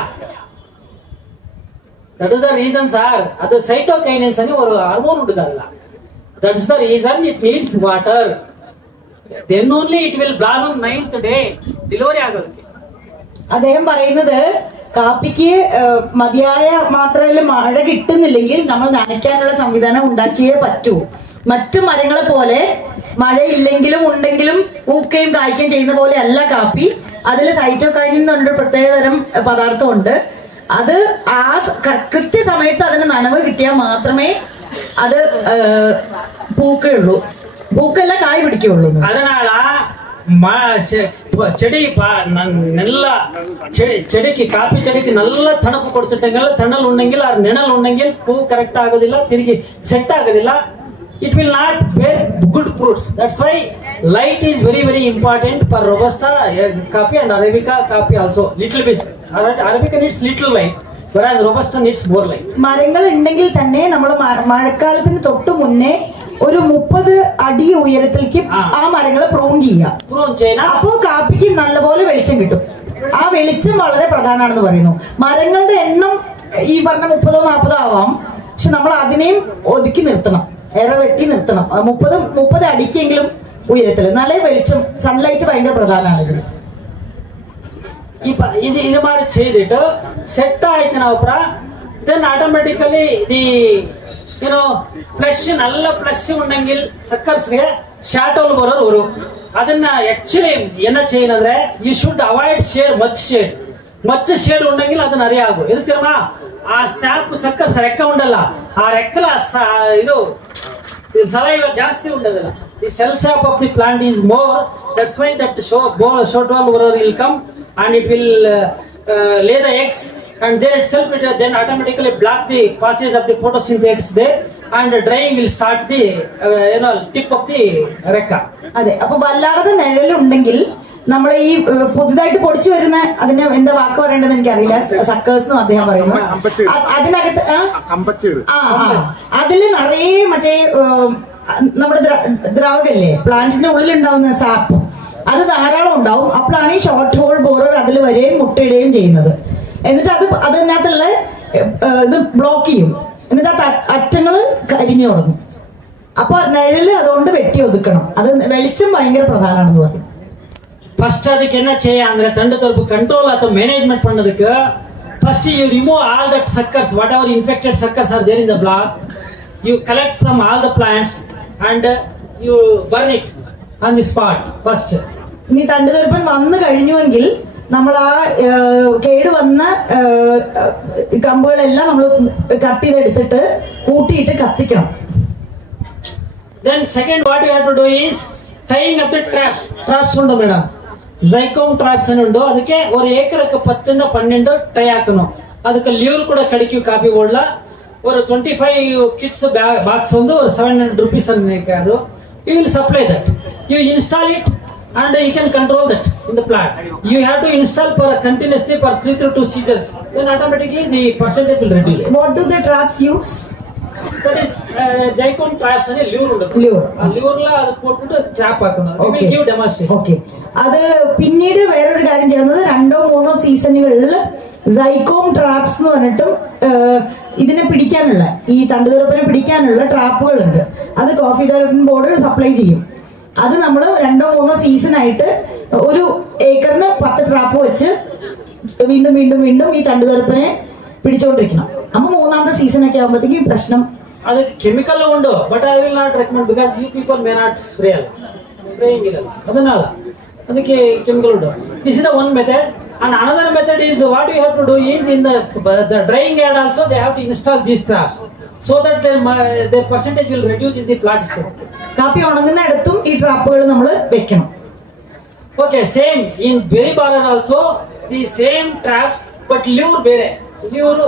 That is the reason, sir. ಅದು cytokinins ಅನ್ನೋ ಒಂದು hormone ಉಂಟದಲ್ಲ. That is the reason it needs water. Then only it will blossom 9th day. Delivery ആಗೋದಕ್ಕೆ. അദ്ദേഹം പറയുന്നത് കാപ്പിക്ക് മതിയായ മാത്രമല്ല മഴ കിട്ടുന്നില്ലെങ്കിൽ നമ്മൾ നനയ്ക്കാനുള്ള സംവിധാനം ഉണ്ടാക്കിയേ പറ്റൂ. മറ്റു മരങ്ങളെ പോലെ മഴയില്ലെങ്കിലും ഉണ്ടെങ്കിലും പൂക്കുകയും കായ്ക്കുകയും ചെയ്യുന്ന പോലെ അല്ല കാപ്പി. അതിൽ സൈറ്റോകൈനിൻ എന്ന് പറഞ്ഞൊരു പ്രത്യേകതരം പദാർത്ഥമുണ്ട്. അത് ആ കൃത്യസമയത്ത് അതിന് നനവ് കിട്ടിയാൽ മാത്രമേ അത് പൂക്കുകയുള്ളൂ, പൂക്കല്ല കായ് പിടിക്കുകയുള്ളൂ. அதனால செடி நல்லா చెడికి కాఫీ చెడికి నల్ల తణుపు కొడుతుండగా తణలు ఉండెంగిల్ ఆ నెనలు ఉండెంగిల్ పూ కరెక్ట్ ఆಗೋದಿಲ್ಲ, ತಿರುಗಿ ಸೆಟ್ ಆಗೋದಿಲ್ಲ. It will not bear good fruits. That's why light is very very important for Robusta coffee and Arabica coffee also. Little bit. Arabica needs little light, whereas Robusta needs more light. മരങ്ങൾ ഉണ്ടെങ്കിൽ തന്നെ നമ്മൾ മഴക്കാലത്തിന് തൊട്ട് മുന്നേ ഒരു 30 അടി ഉയരത്തിലേക്ക് ആ മരങ്ങളെ പ്രൂൺ ചെയ്യാം. അപ്പോൾ കാപ്പിക്ക് നല്ലപോലെ വെളിച്ചം കിട്ടും. ആ വെളിച്ചം വളരെ പ്രധാനമാണെന്ന് പറയുന്നു. മരങ്ങളുടെ എണ്ണം ഈ പറഞ്ഞ 30-40 ആവാം, പക്ഷെ നമ്മൾ അതിനെയും ഒതുക്കി നിർത്തണം, വെട്ടി നിർത്തണം. 30 അടിക്കെങ്കിലും ഉയരത്തിൽ എന്നാലേ വെളിച്ചം, സൺലൈറ്റ് ഭയങ്കര പ്രധാനമാണ് ഇതിന്. ಇದು ಮಾಡಿ ചെയ്തിട്ട് ಸೆಟ್ ಆಯ್ತು ಅப்புற then automatically the ಫ್ಲೆಶ್ നല്ല ಫ್ಲೆಶ್ ഉണ്ടെങ്കിൽ ಸಕ್ಕರ್ಸ್ಗೆ ಶಾಟೋಲ್ ಬರೋರು ವரும். ಅದನ್ನ ಆಕ್ಚುಲಿ என்ன செய்யணும் ಅಂದ್ರೆ you should avoid shade, much shade ಉണ്ടെങ്കിൽ ಅದು நிறைய ಆகும். ಎದಕ್ಕೆ தெரியுமா? ಆ ಸ್ಯಾಪ್ ಸಕ್ಕರ್ಸ್ ರೆಕ್ಕ ಉಂಡಲ್ಲ, ಆ ರೆಕ್ಕಲ ಇದು ಸಲೈವ ಜಾಸ್ತಿ ಉಂಡದಲ್ಲ. The cell sap of the plant is more. That's why that short wall will come and it will lay the eggs, and then itself then automatically block the passage of the photosynthesis there, and drying will start the tip of the rekka. അതെ, അപ്പൊ വല്ലാതെ നിഴലുണ്ടെങ്കിൽ നമ്മൾ ഈ പുതുതായിട്ട് പൊടിച്ചു വരുന്ന, അതിന് എന്താ വാക്ക് പറയേണ്ടത് എനിക്കറിയില്ല, സക്കേഴ്സ് എന്നും അദ്ദേഹം പറയുന്നു. അതിനകത്ത് അതില് നിറയെ മറ്റേ നമ്മുടെ ദ്രാവകല്ലേ, പ്ലാന്റിന്റെ ഉള്ളിലുണ്ടാവുന്ന സാപ്പ്, അത് ധാരാളം ഉണ്ടാവും. അപ്പോഴാണ് ഈ ഷോർട്ട് ഹോൾ ബോറർ അതിൽ വരെയും മുട്ടയിടുകയും ചെയ്യുന്നത്. എന്നിട്ട് അതിനകത്തുള്ള ഇത് ബ്ലോക്ക് ചെയ്യും. എന്നിട്ട് ആ അറ്റങ്ങൾ കരിഞ്ഞു തുടങ്ങും. അപ്പൊ നിഴല് അതുകൊണ്ട് വെട്ടി ഒതുക്കണം. അത് വെളിച്ചം ഭയങ്കര പ്രധാനമാണെന്ന് പറയും. ಫಸ್ಟ್ ಅದಕ್ಕೆ என்ன செய்ய ಅಂದ್ರೆ ತಂಡ ತರப்பு ಕಂಟ್ರೋಲ್ ಅಥವಾ ಮ್ಯಾನೇಜ್ಮೆಂಟ್ பண்ணதுக்கு first you remove all that suckers, whatever infected suckers are there in the block, you collect from all the plants and you burn it on the spot first. ഇനി തണ്ടുതുരപ്പൻ വന്നു കഴിഞ്ഞുവെങ്കിൽ നമ്മൾ ആ കേട് വന്ന കമ്പുകളെല്ലാം നമ്മൾ കട്ട് ചെയ്തെടുത്തിട്ട് കൂട്ടിയിട്ട് കത്തിക്കണം. Then second what you have to do is tying up the traps ഉണ്ട് മേഡം, ಜೈಕೋಮ್ ಟ್ರಾಪ್ಸ್ ಉಂಟು. ಅದಕ್ಕೆ ಒಂದು ಏಕರಕ್ಕೆ 10-12 ಟೈ ಹಾಕணும். ಅದಕ್ಕೆ ಲ್ಯೂರ್ ಕೂಡ ಕಡಿಕು ಕಾಪಿ ಓಡ್ಲ ஒரு 25 ಕಿಟ್ಸ್ ಬಾಕ್ಸ್ ಒಂದು 700 rupees ಅನ್ನಕ್ಕೆ ಅದು. You will supply that, you install it and you can control that in the plant. You have to install for continuously for 3-2 seasons, then automatically the percentage will reduce. What do the traps use? That is ಜೈಕೋಮ್ traps ಅನ್ನೆ lure ഉണ്ട്. ല്യൂർല അത് പോട്ടിട്ട് trap ആക്കണം. We will give demonstration. Okay. അത് പിന്നീട് വേറൊരു കാര്യം ചെയ്യുന്നത് 2-3 സീസണുകളിൽ സൈക്കോം ട്രാപ്സ് എന്ന് പറഞ്ഞിട്ടും ഇതിനെ പിടിക്കാനുള്ള, ഈ തണ്ടുതുരപ്പനെ പിടിക്കാനുള്ള ട്രാപ്പുകളുണ്ട്. അത് കോഫി ഡെവലപ്മെന്റ് ബോർഡ് സപ്ലൈ ചെയ്യും. അത് നമ്മൾ 2-3 സീസൺ ആയിട്ട് ഒരു ഏക്കറിന് 10 ട്രാപ്പ് വെച്ച് വീണ്ടും വീണ്ടും വീണ്ടും ഈ തണ്ടുതുരപ്പനെ പിടിച്ചോണ്ടിരിക്കണം. അപ്പൊ 3ാമത്തെ സീസൺ ഒക്കെ ആകുമ്പോഴത്തേക്കും പ്രശ്നം. അത് കെമിക്കൽ ഉണ്ട്, but I will not recommend because you people may not spraying ഇല്ല, ಅದನ್ನಲ್ಲ ಅದಕ್ಕೆ ಕೆಮಿಕಲ್ ಉಂಟು. This is the one method. And another method is what you have to do is in the drying yard also they have to install these traps so that their percentage will reduce in the plant itself. കാപ്പി ഉണങ്ങുന്നിടത്തും ഈ ട്രാപ്പുകൾ നമ്മൾ വെക്കണം. Okay, same in berry borer also the same traps but lure ಬೇರೆ. Lure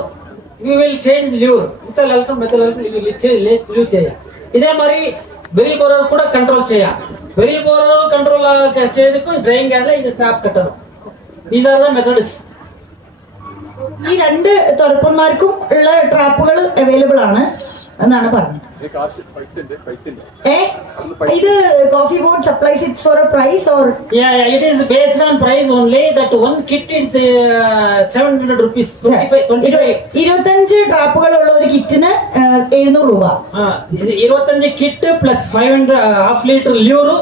we will change lure. methyl alcohol we will lure చేయ. ఇదే మరి berry borer కూడా control చేయ. berry borer కంట్రోల్ చేయడానికి డ్రైయింగ్ యార్డ్ లో ఇది ట్రాప్ కట్టరు. These are the methods. ഈ 2 തുരപ്പന്മാർക്കും ഉള്ള ട്രാപ്പുകൾ അവൈലബിൾ ആണ് എന്നാണ് പറഞ്ഞത്. ഇത് coffee board supplies it's for a price or? Yeah, it is based on price only. That one kit is 700 rupees. 25 ട്രാപ്പുകൾ ഉള്ള ഒരു കിറ്റിന് 700 രൂപ. 25 kit plus 500 half litre lure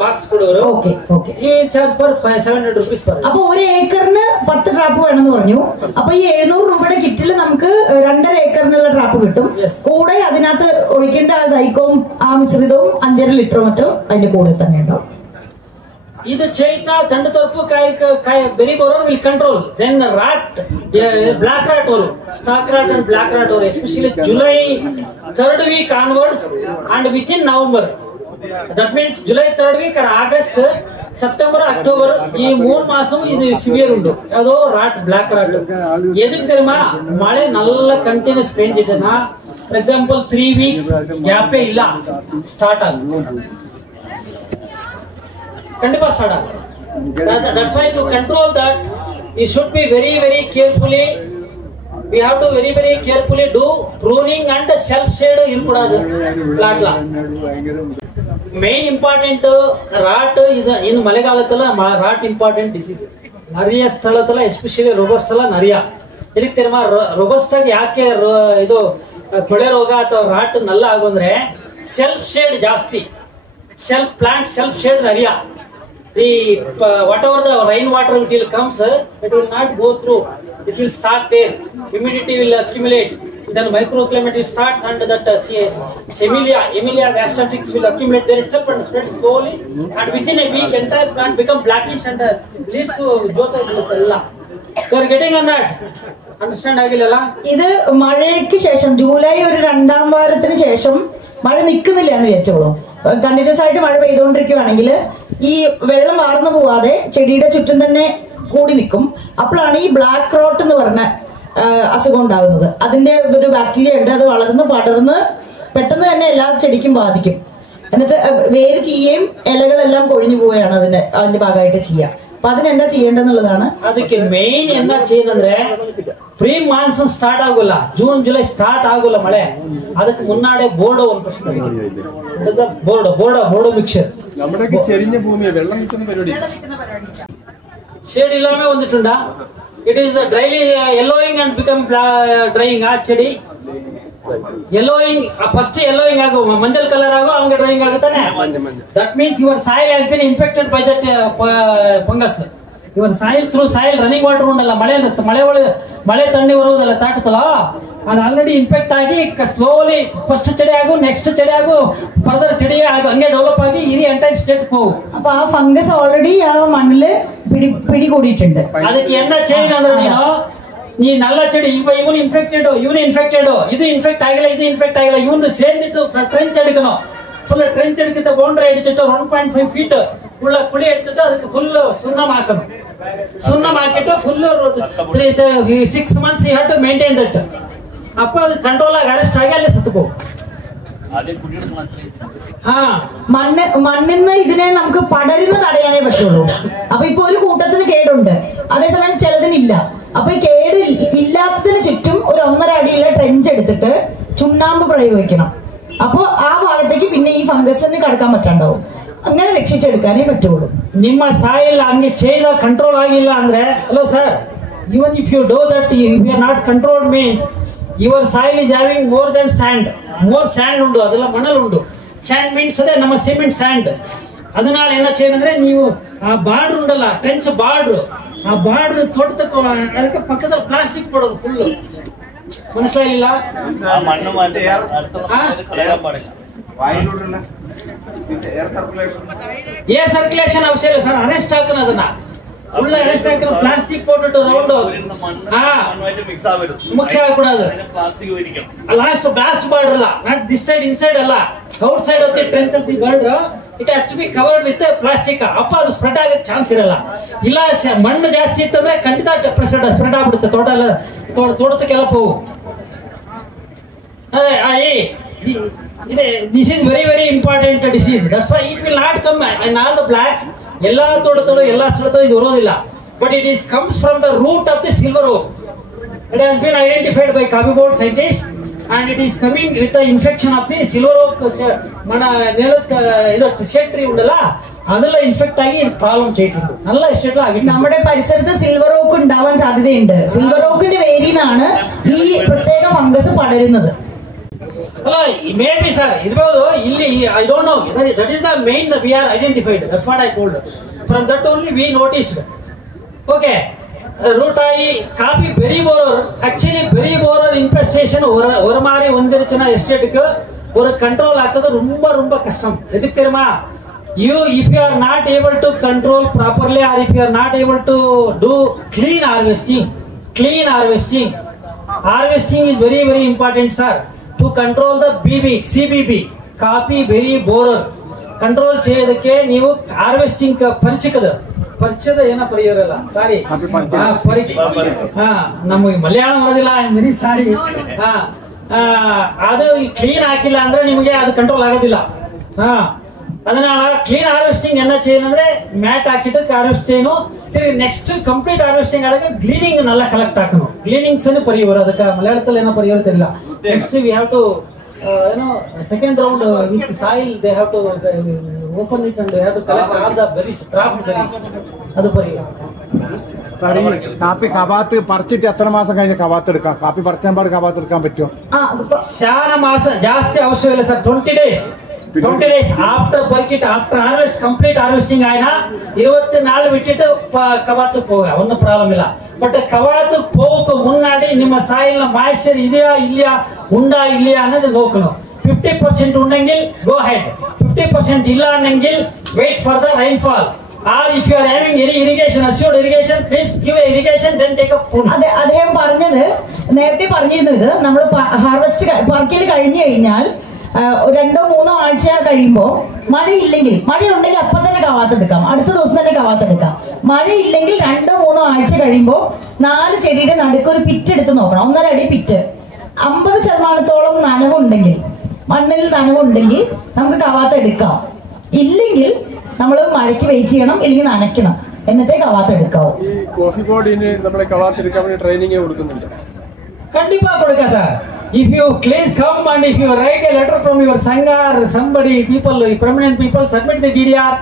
ബാക്സ് കൊടുക്കും. Okay okay. ഈ ചാർജ് പെർ 700 rupees per. അപ്പൊ ഒരു ഏക്കറിന് 10 ട്രാപ്പ് വേണമെന്ന് പറഞ്ഞു. അപ്പൊ ഈ 700 രൂപയുടെ കിറ്റിൽ നമുക്ക് 2.5 ഏക്കറിനുള്ള ട്രാപ്പ് കിട്ടും. കൂടെ അതിനകത്ത് ഒഴിക്കേണ്ട ആ സൈക്കോവും ആ മിശ്രിതവും 5.5 ലിറ്റർ മറ്റോ അതിന്റെ കൂടെ തന്നെ ഉണ്ടാവും. ഇത് ചെയ്ത തണ്ട് തുറപ്പ് berry borer will control. Then rat, black rat or stalk rat and black rat or especially July 3rd week onwards and within November. That means July 3rd week or August, September, October ಈ 3 ಮಾಸಂ ಇದು severe ಉಂಟು. ಅದು rot block rot. ಎದಕ್ಕೆ தெரியுமா? ಮಳೆ ನಲ್ಲ continuous ಪೇಂಜ್ ಇಟ್ಟನ. For example 3 weeks ಗ್ಯಾಪೇ ಇಲ್ಲ, start ಆಗುತ್ತೆ. ಖಂಡಿತ ಸ್ಟಾರ್ಟ್ ಆಗುತ್ತೆ. That's why to control that you should be very very carefully. We have to very very carefully do pruning and self shade ಇರ್ಬಿಡೋದು plot ಲ. Main important rot ಇದು ಇನ್ನು ಮಳೆಗಾಲದಲ್ಲ rot important disease. நிறைய ಸ್ಥಳದಲ್ಲ especially robust ಅಲ್ಲ நிறைய. ಇದಕ್ಕೆ தெரியுமா robust ಆಗಿ ಯಾಕೆ ಇದು ಕೊಳೆ ರೋಗ ಅಥವಾ ರಾಟ್ ನಲ್ಲ ಆಗೋಂದ್ರೆ ಸೆಲ್ಫ್ ಶೇಡ್ ಜಾಸ್ತಿ. ಸೆಲ್ಫ್ ಪ್ಲಾಂಟ್ ಸೆಲ್ಫ್ ಶೇಡ್ நிறைய. The whatever the rain water will comes, it will not go through. It will start there. Humidity will accumulate. Then microclimate starts and that Emilia gastritics will accumulate there itself and spread slowly. And within a week, entire plant become blackish and leaves jota illalla. You are getting on that? Understand agilalla? ഇത് മഴയ്ക്ക് ശേഷം July ഒരു 2ാം വാരത്തിന് ശേഷം മഴ നിൽക്കുന്നില്ല എന്ന് വിചാരിച്ചോളൂ. Continuous ആയിട്ട് മഴ പെയ്തുകൊണ്ടിരിക്കുകയാണെങ്കിൽ ഈ വെള്ളം വാർന്നു പോവാതെ ചെടിയുടെ ചുറ്റും തന്നെ കൂടി നിൽക്കും. അപ്പോഴാണ് ഈ ബ്ലാക്ക് റോട്ട് എന്ന് പറഞ്ഞ അസുഖം ഉണ്ടാകുന്നത്. അതിന്റെ ഒരു ബാക്ടീരിയ ഉണ്ട്, അത് വളർന്ന് പടർന്ന് പെട്ടെന്ന് തന്നെ എല്ലാ ചെടിക്കും ബാധിക്കും. എന്നിട്ട് വേര് ചീയയും ഇലകളെല്ലാം കൊഴിഞ്ഞു പോവുകയാണ് അതിന്റെ ഭാഗമായിട്ട് ചെയ്യുക. അപ്പൊ അതിനെന്താ ചെയ്യേണ്ടതെന്നുള്ളതാണ്. ಅದಕ್ಕೆ ಮೇನ್ ಏನ ചെയ്യുന്നಂದ್ರೆ ಪ್ರೀ ಮಾನ್ಸೂನ್ ಸ್ಟಾರ್ಟ್ ಆಗೋಲ್ಲ, ಜೂನ್ ಜುಲೈ ಸ್ಟಾರ್ಟ್ ಆಗೋಲ್ಲ ಮಳೆ. ಅದಕ್ಕೆ ಮುನ್ನಾಡೆ ಬೋರ್ಡೋ ಒಂದು ಪ್ರಶ್ನೆ ಬೋರ್ಡೋ ಮಿಕ್ಸರ್. നമ്മുടെ ചെരിഞ്ഞ ഭൂമിയെ വെള്ളം നിൽക്കുന്ന പരിപാടി shade ഇല്ലാമേ വന്നിട്ടുണ്ടാ. It is dryly yellowing and become drying. ಆ ಚೆಡಿ yellowing, first yellowing ಆಗೋ ಮಂಜಲ್ ಕಲರ್ ಆಗೋ ಹಂಗೆ drying ಆಗುತ್ತಾನೆ. That means your soil has been infected by that fungus. Your soil through soil running water ಉಂಟಲ್ಲ, ಮಳೆ ತಣ್ಣಿ ಬರುವುದಲ್ಲ ತಾಟುತ್ತಲ್ಲ, ಅದು ಆಲ್ರೆಡಿ ಇನ್ಫೆಕ್ಟ್ ಆಗಿ slowly first ಚೆಡಿ ಆಗು, ನೆಕ್ಸ್ಟ್ ಚೆಡಿ ಆಗು, ಫರ್ದರ್ ಚೆಡಿ ಆಗು, ಹಂಗೆ ಡೆವಲಪ್ ಆಗಿ ಇದು ಎಂಟೈರ್ ಸ್ಟೇಟ್ പോകും. അപ്പൊ ആ ഫംഗസ് ഓൾറെഡി ആ മണ്ണില് പിടികൂടിയിട്ടുണ്ട്. ಅದಕ್ಕೆ என்ன செய்யணும் ಅಂದ್ರೆ ನೀ ನಲ್ಲ ಚೆಡಿ ಇವನು ಇನ್ಫೆಕ್ಟೆಡ್ ಇದು ಇನ್ಫೆಕ್ಟ್ ಆಗಿಲ್ಲ, ಇದು ಇನ್ಫೆಕ್ಟ್ ಆಗಿಲ್ಲ, ಇವನು ಸೇರ್ದಿಟ್ಟು ಟ್ರೆಂಚ್ ಅಡಿಕணும். ಫುಲ್ ಟ್ರೆಂಚ್ ಅಡಿಕಿತ ಬೌಂಡ್ರಿ ಅಡಿಚಿಟ್ಟು 1.5 feet ಉಳ್ಳ ಕುಳಿ ಅಡಿಚಿಟ್ಟು ಅದಕ್ಕೆ ಫುಲ್ ಸುಣ್ಣಂ ಹಾಕணும். ಸುಣ್ಣಂ ಹಾಕಿಟ್ಟು full 6 months you have to maintain that. ಅಪ್ಪ ಅದು ಕಂಟ್ರೋಲ್ ಆಗಿ ಅರೆಸ್ಟ್ ಆಗಿ ಅಲ್ಲಿ ಸತ್ತು പോകും. മണ്ണിന്ന് ഇതിനെ നമുക്ക് പടരുന്ന തടയാനേ പറ്റുള്ളൂ. അപ്പൊ ഇപ്പൊ ഒരു കൂട്ടത്തിന് കേടുണ്ട്, അതേസമയം ചിലതിനില്ല. അപ്പൊ ഈ കേട് ഇല്ലാത്തതിന് ചുറ്റും ഒരു 1.5 അടിയിലെ ട്രെഞ്ച് എടുത്തിട്ട് ചുണ്ണാമ്പ് പ്രയോഗിക്കണം. അപ്പൊ ആ ഭാഗത്തേക്ക് പിന്നെ ഈ ഫംഗസിന് കടക്കാൻ പറ്റാണ്ടാവും. അങ്ങനെ രക്ഷിച്ചെടുക്കാനേ പറ്റുള്ളൂ. ನಿಮ್ಮ ಸಾಯಿಲ್ ಹಂಗೆ ചെയ്ത ಕಂಟ್ರೋಲ್ ಆಗಿಲ್ಲ ಅಂದ್ರೆ, hello sir, even if you do that, if you are not controlled means your soil is having more than sand. More sand ಉಂಟು, ಅದೆಲ್ಲ ಮಣ್ಣಲ್ಲಿ ಉಂಟು. ಸ್ಯಾಂಡ್ ಮೀನ್ಸ್ ಅದೇ ನಮ್ಮ ಸಿಮೆಂಟ್ ಸ್ಯಾಂಡ್. ಅದನಾல என்ன செய்யணும்ಅಂದ್ರೆ ನೀವು ಆ ಬಾರ್ಡರ್ ಉಂಟಲ್ಲ, ಟ್ರೆಂಚ್ ಬಾರ್ಡರ್, ಆ ಬಾರ್ಡರ್ ತೊಡ್ತಕ್ಕ ಅದಕ್ಕೆ ಪಕ್ಕದಲ್ಲಿ ಪ್ಲಾಸ್ಟಿಕ್ ಕೊಡೋದು ಫುಲ್. ಮನಸ್ಸಿಲಾಗಿಲ್ಲ? ಮಣ್ಣು ಮತ್ತೆ ಏರ್ ಸರ್ಕ್ಯುಲೇಷನ್ ಅವಶ್ಯ ಇಲ್ಲ ಸರ್. ಅರೆಸ್ಟ್ ಹಾಕೋಣ ಅದನ್ನ ಫುಲ್ ಅರೆಸ್ಟ್ ಹಾಕೋಣ, ಪ್ಲಾಸ್ಟಿಕ್ போட்டுட்டு ರೌಂಡ್ ಮಿಕ್ಸ್ ಆಗக்கூடாது. ಲಾಸ್ಟ್ ಬ್ಲಾಸ್ಟ್ ಬಾರ್ಡರ್ ಅಲ್ಲ, ನಾಟ್ ದಿಸ್ ಸೈಡ್ ಇನ್ಸೈಡ್ ಅಲ್ಲ, outside of the trench of the border it has to be covered with plastic. ಅಪ್ಪ ಅದು ಸ್ಪ್ರೆಡ್ ಆಗಕ್ಕೆ ಚಾನ್ಸ್ ಇರಲ್ಲ. ಇಲ್ಲ ಮಣ್ಣು ಜಾಸ್ತಿ ಇತ್ತಂದ್ರೆ ಖಂಡಿತ ಸ್ಪ್ರೆಡ್ ಆಗ್ಬಿಡುತ್ತೆ, ತೋಟ ಎಲ್ಲ ತೋಟಕ್ಕೆಲ್ಲ ಹೋಗು. This is very very important disease. That's why it will not come in all the blacks. ಎಲ್ಲಾ ತೋಟಗಳು ಎಲ್ಲಾ ಸ್ಥಳದಲ್ಲೂ ಇದು ಬರೋದಿಲ್ಲ. But it is comes from the root of the silver oak. It has been identified by coffee board scientists and it is coming with the infection of the silver oak. ಇದು shade tree ಉಂಟಲ್ಲ, ಅದೆಲ್ಲ infect ಆಗಿ problem ചെയ്തിട്ടുണ്ട്. നല്ല ഇഷ്ടമുള്ള നമ്മുടെ പരിസരത്ത് silver ഓക്ക് ഉണ്ടാവാൻ സാധ്യതയുണ്ട്. സിൽവർ ഓക്കിന്റെ വേരിന്നാണ് ഈ പ്രത്യേക ഫംഗസ് പടരുന്നത്. ಅಲ್ಲ, ಮೇ ಬಿ ಸರ್ ಇರ್ಬೋದು. ಇಲ್ಲಿ I don't know, that is the main we are identified. That's what I told. From that only we noticed. Okay, root ಆಗಿ coffee berry borer, actually berry borer infestation ஒரு மாதிரி வந்துருச்சுன்னா எஸ்டேட்டுக்கு ஒரு control ஆக்குறது ரொம்ப ரொம்ப கஷ்டம். எதுக்கு தெரியுமா? if you are not able to control properly or if you are not able to do clean harvesting is very very important sir. To control the CBB, coffee berry borer control చేయದಕ್ಕೆ ನೀವು harvesting ಪರಿಚಯದ ಏನ ಪರಿಯೋರಲ್ಲ, ಸಾರಿ ನಮಗೆ ಮಲಯಾಳಂ ಬರೋದಿಲ್ಲ, very sorry. ಅದು clean ಹಾಕಿಲ್ಲ ಅಂದ್ರೆ ನಿಮಗೆ ಅದು ಕಂಟ್ರೋಲ್ ಆಗೋದಿಲ್ಲ. அதனால ಕ್ಲೀನ್ ಹಾರ್ವೆಸ್ಟಿಂಗ್ என்ன செய்யணும்ಅಂದ್ರೆ ಮ್ಯಾಟ್ ಹಾಕಿட்டு ಹಾರ್ವೆಸ್ಟ್ செய்யணும். ನೆಕ್ಸ್ಟ್ ಕಂಪ್ಲೀಟ್ ಹಾರ್ವೆಸ್ಟಿಂಗ್ ಆದಾಗ ಗ್ಲೀನಿಂಗ್ நல்லா ಕಲೆಕ್ಟ್ ಹಾಕணும். ಗ್ಲೀನಿಂಗ್ಸ್ ಅನ್ನು ಪರಿಯೋರು, ಅದಕ್ಕೆ ಮಲಯಾಳದಲ್ಲಿ ಏನೋ ಪರಿಯೋರ್ತಿಲ್ಲ. Next we have to second round with soil, they have to open it and they have to collect all the berries, trapped berries. ಅದು ಪರಿಯೋರು. കാപ്പി കവാത്ത് പറിച്ചിട്ട് എത്ര മാസം കഴിഞ്ഞ് കവാത്ത് എടുക്കാം? കാപ്പി പറിച്ചാൻ പാട് കവാത്ത് എടുക്കാൻ പറ്റുമോ? ಶಾನ ಮಾಸ ಜಾಸ್ತಿ ಅವಶ್ಯ ಇಲ್ಲ ಸರ್. 20 days ಆಫ್ಟರ್ ಬರ್ಕಿಟ್, ಆಫ್ಟರ್ ಹಾರ್ವೆಸ್ಟ್, ಕಂಪ್ಲೀಟ್ ಹಾರ್ವೆಸ್ಟಿಂಗ್ ಆಯ್ನಾ 20 ನಾள் விட்டுட்டு ಕವಾತ್ ಹೋಗ, ಒಂದು ಪ್ರಾಬ್ಲಮ್ ಇಲ್ಲ. ಬಟ್ ಕವಾತ್ ಹೋಗಕ್ಕೆ ಮುನ್ನಾಡಿ ನಿಮ್ಮ ಸಾಯಿಲ್ ನ ಮಾಯಿಶ್ಚರ್ ಇದೆಯಾ ಇಲ್ಲಿಯಾ, ಉಂಡಾ ಇಲ್ಲಿಯಾ ಅನ್ನೋದು ನೋಡ್ಕணும். 50% ಉಂಡೆಂಗಿಲ್ ಗೋ ಹೆಡ್, 50% ಇಲ್ಲ ಅನ್ನಂಗಿಲ್ wait for the rainfall. Or if you are having any irrigation, assured irrigation, please give a irrigation, then take a pool. അദ്ദേഹം പറഞ്ഞത്, നേരത്തെ പറഞ്ഞിരുന്നു, ഇത് നമ്മൾ ഹാർവെസ്റ്റ് പറിക്കൽ കഴിഞ്ഞു കഴിഞ്ഞാൽ 2-3 ആഴ്ച കഴിയുമ്പോൾ മഴയില്ലെങ്കിൽ, മഴയുണ്ടെങ്കിൽ അപ്പം തന്നെ കവാത്തെടുക്കാം, അടുത്ത ദിവസം തന്നെ കവാത്തെടുക്കാം. മഴയില്ലെങ്കിൽ 2-3 ആഴ്ച കഴിയുമ്പോൾ 4 ചെടിയുടെ നടുക്ക് ഒരു പിറ്റ് എടുത്ത് നോക്കണം, 1.5 അടി പിറ്റ്. 50% നനവുണ്ടെങ്കിൽ, മണ്ണിൽ നനവുണ്ടെങ്കിൽ നമുക്ക് കവാത്തെടുക്കാം. ഇല്ലെങ്കിൽ നമ്മൾ മഴയ്ക്ക് വെയിറ്റ് ചെയ്യണം, ഇല്ലെങ്കിൽ നനയ്ക്കണം, എന്നിട്ടേ കവാത്തെടുക്കാവൂ. ഈ കോഫി ബോർഡിന് നമ്മളെ കവാത്തെടുക്കാൻ വേണ്ടി ട്രെയിനിങ് കൊടുക്കുന്നുണ്ട്. கண்டிப்பா கொடுக்க sir. If you please come and if you write a letter from your Sangha or somebody, people, prominent people, submit the DDR.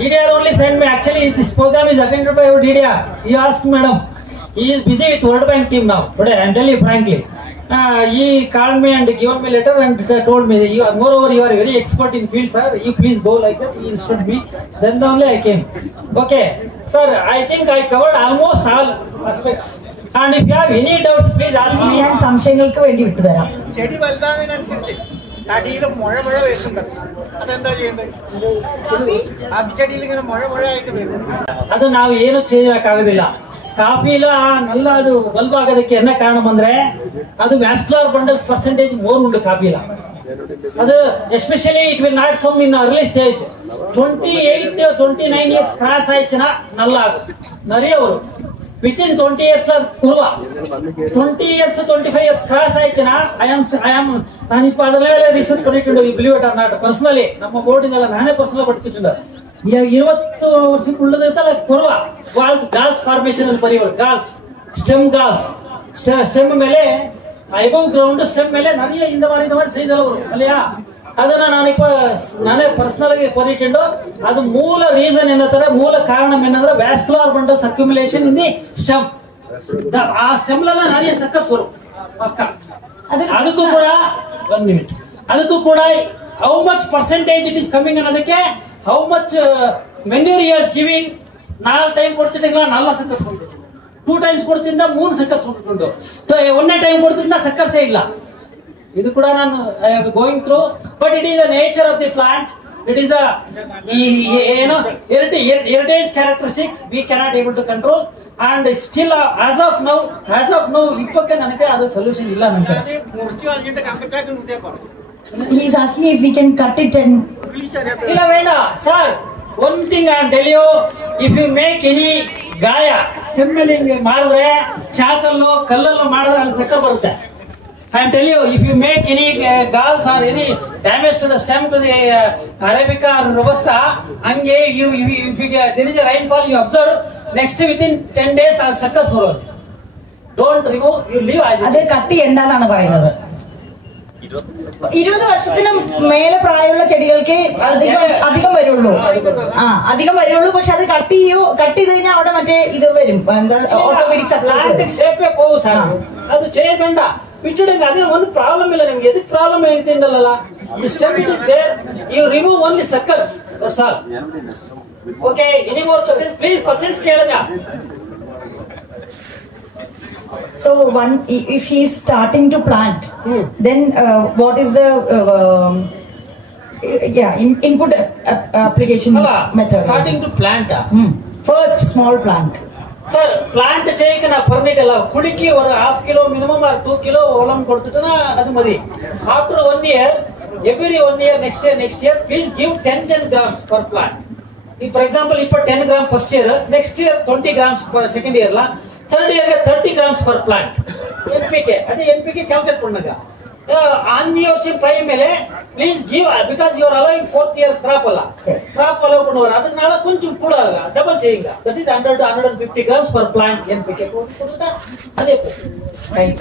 DDR only send me. Actually, this program is attended by your DDR. You ask madam. He is busy with World Bank team now. Today, I tell you frankly. He called me and given me letter and told me that you are, moreover, you are very expert in field, sir. You please go like that. He instructed me. Then only I came. Okay, sir. I think I covered almost all aspects. And if you have any doubts, please ask me. ഞാൻ സംശയങ്ങൾക്ക് വേണ്ടി വിട്ടുതരാം. ചെടി വലുതാകുന്നതിനനുസരിച്ച് അടിയിൽ മുഴ വരുന്നുണ്ട്, അതെന്താ ചെയ്യേണ്ടത്? ആ ചെടിയിൽ ഇങ്ങനെ മുഴ ആയിട്ട് വരുന്നുണ്ട്. ಅದು ನಾವು ಏನು చేయಬೇಕಾಗೋದಿಲ್ಲ. ಕಾಫಿಲ ನಲ್ಲ ಅದು ಬಲ್ಬಾಗೋದಕ್ಕೆ என்ன ಕಾರಣ ಅಂದ್ರೆ ಅದು ವ್ಯಾಸ್ಕ್ಯುಲರ್ ಬಂಡಲ್ಸ್ ಪರ್ಸೆಂಟೇಜ್ ಮೋರ್ ಉಂಟು ಕಾಫಿಲ. ಅದು especially it will not come in early stage. 28-29 years cross ಆಯ್ತನ ನಲ್ಲ ನರಿಯವರು within 20 years kurva 20 years 25 years cross ಆಯ್ತನಾ I am ನಾನು ಇಪ್ಪ ಅದರ ಲೆವೆಲ್ ರಿಸರ್ಚ್ பண்ணிட்டு you believe it or not personally ನಮ್ಮ ಬೋರ್ಡ್ ಇಂದ ನಾನೇ ಪರ್ಸನಲ್ ಪಡ್ತಿದ್ದೆ. 20 ವರ್ಷಕ್ಕೆ ಇತ್ತಲ್ಲ kurva ಗಾಲ್ಸ್ ಫಾರ್ಮೇಶನ್ ಅಲ್ಲಿ ಪರಿವರ್ ಗಾಲ್ಸ್ ಸ್ಟೆಮ್ ಮೇಲೆ ಐಬೋ ಗ್ರೌಂಡ್ ಸ್ಟೆಮ್ ಮೇಲೆ நிறைய இந்த மாதிரி ಸೈಜ್ ಎಲ್ಲ ವரும் ಅಲ್ಲಿಯಾ. ಅದನ್ನ ನಾನೇ ಪರ್ಸನಲ್ ಆಗಿ ಪರಿಟಿಂಡು. ಅದು ಮೂಲ ರೀಸನ್ ಏನಂತಾರೆ, ಮೂಲ ಕಾರಣ ಏನಂದ್ರೆ vascular bundles accumulation in the stem. ಆ ಸ್ಟೆಮ್ ಲೆಲ್ಲ நிறைய ಸಕ್ಕಸ್ ವரும் ಪಕ್ಕ. ಅದಕ್ಕೂ ಕೂಡ 1 minute ಅದಕ್ಕೂ ಕೂಡ how much percentage it is coming ಅನ್ನೋದಕ್ಕೆ how much manure he is giving 4 time ಕೊಡ್ತಿದ್ದಿಲ್ಲ 4 ಸಕ್ಕರ್ಸ್ ಉಂಟು 2 ಟೈಮ್ಸ್ ಕೊಡ್ತಿದ್ದ 3 ಸಕ್ಕರ್ಸ್ ಉಂಟು ಒಂದೇ ಟೈಮ್ ಕೊಡ್ತಿದ್ದ ಸಕ್ಕರ್ಸೇ ಇಲ್ಲ ಇದು ಕೂಡ ನಾನು going through but it is the nature of the plant it is the ಏನೋ heritage characteristics we cannot able to control and still as of now ಇಪ್ಪಕ್ಕೆ ನನಗೆ ಅದು ಸೊಲ್ಯೂಷನ್ ಇಲ್ಲ ನನಗೆ മുറിച്ച് കളഞ്ഞിട്ട് കമ്പച്ചാക്ക് നിർത്തിയാൽ പറഞ്ഞു. He is asking if we can cut it and ಇಲ್ಲ ಬೇಡ sir one thing I am tell you if you make any ಗಾಯ ಸ್ಟೆಮ್ ಮೇಲೆ ಮಾಡಿದ್ರೆ ಚಾಕಲ್ಲು ಕಲ್ಲಲ್ಲೂ ಮಾಡಿದ್ರೆ ಅಲ್ಲಿ ಸಕ್ಕ ಬರುತ್ತೆ I am tell you if you make any galls or any damage to the stem to the arabica robusta ಹಂಗೆ there is a rainfall you observe next within 10 days ಅದು ಸಕ್ಕಸ್ ಬರೋದು ಡೋಂಟ್ ರಿಮೂವ್ ಯು ಲೀವ್ അത് cut ചെയ്യണ്ടെന്നാണ് പറയുന്നത് 20 വർഷത്തിന് മേലെ പ്രായമുള്ള ചെടികൾക്ക് അധികം വരുള്ളൂ അധികം വരുള്ളൂ പക്ഷെ അത് കട്ട് ചെയ്ത് കഴിഞ്ഞാൽ അവിടെ മറ്റേ ഇത് വരും എന്താ ഓർത്തോപെഡിക് ಶೇಪೇ ಹೋಗು ಸರ್ ಅದು ಚೇಂಜ್ ಬೇಡ ಬಿಟ್ಟಿಡುங்க ಅದೇ ಒಂದು ಪ್ರಾಬ್ಲಮ್ ಇಲ್ಲ ನಿಮ್ಗೆ ಎದಕ್ಕೆ ಪ್ರಾಬ್ಲಮ್ ಹೇಳ್ತಿಂಡಲ್ಲ stem it is there you remove only suckers that's all okay any more questions please questions ಕೇಳುங்க So if he is starting to plant, then what is the input application method? Starting to plant. First small plant. Sir, plant చేయక నా permit అలా కుడికి ఒక 1/2 kilo minimum or 2 kilo ఓలం కొడుతున్నా అది మది. After 1 year, every 1 year next year please give 10 grams per plant. If for example if 10 grams first year, next year 20 grams per second year la third year 30 grams per plant NPK ಅದೇ NPK calculate பண்ணாங்க on your prime ಮೇಲೆ please give because you are allowing 4th year crop ಅಲ್ಲ crop allow பண்ணுவாங்க ಅದனால கொஞ்சம் கூட double செய்யுங்க that is 100 to 150 grams per plant NPK കൊടുത്താ അതേ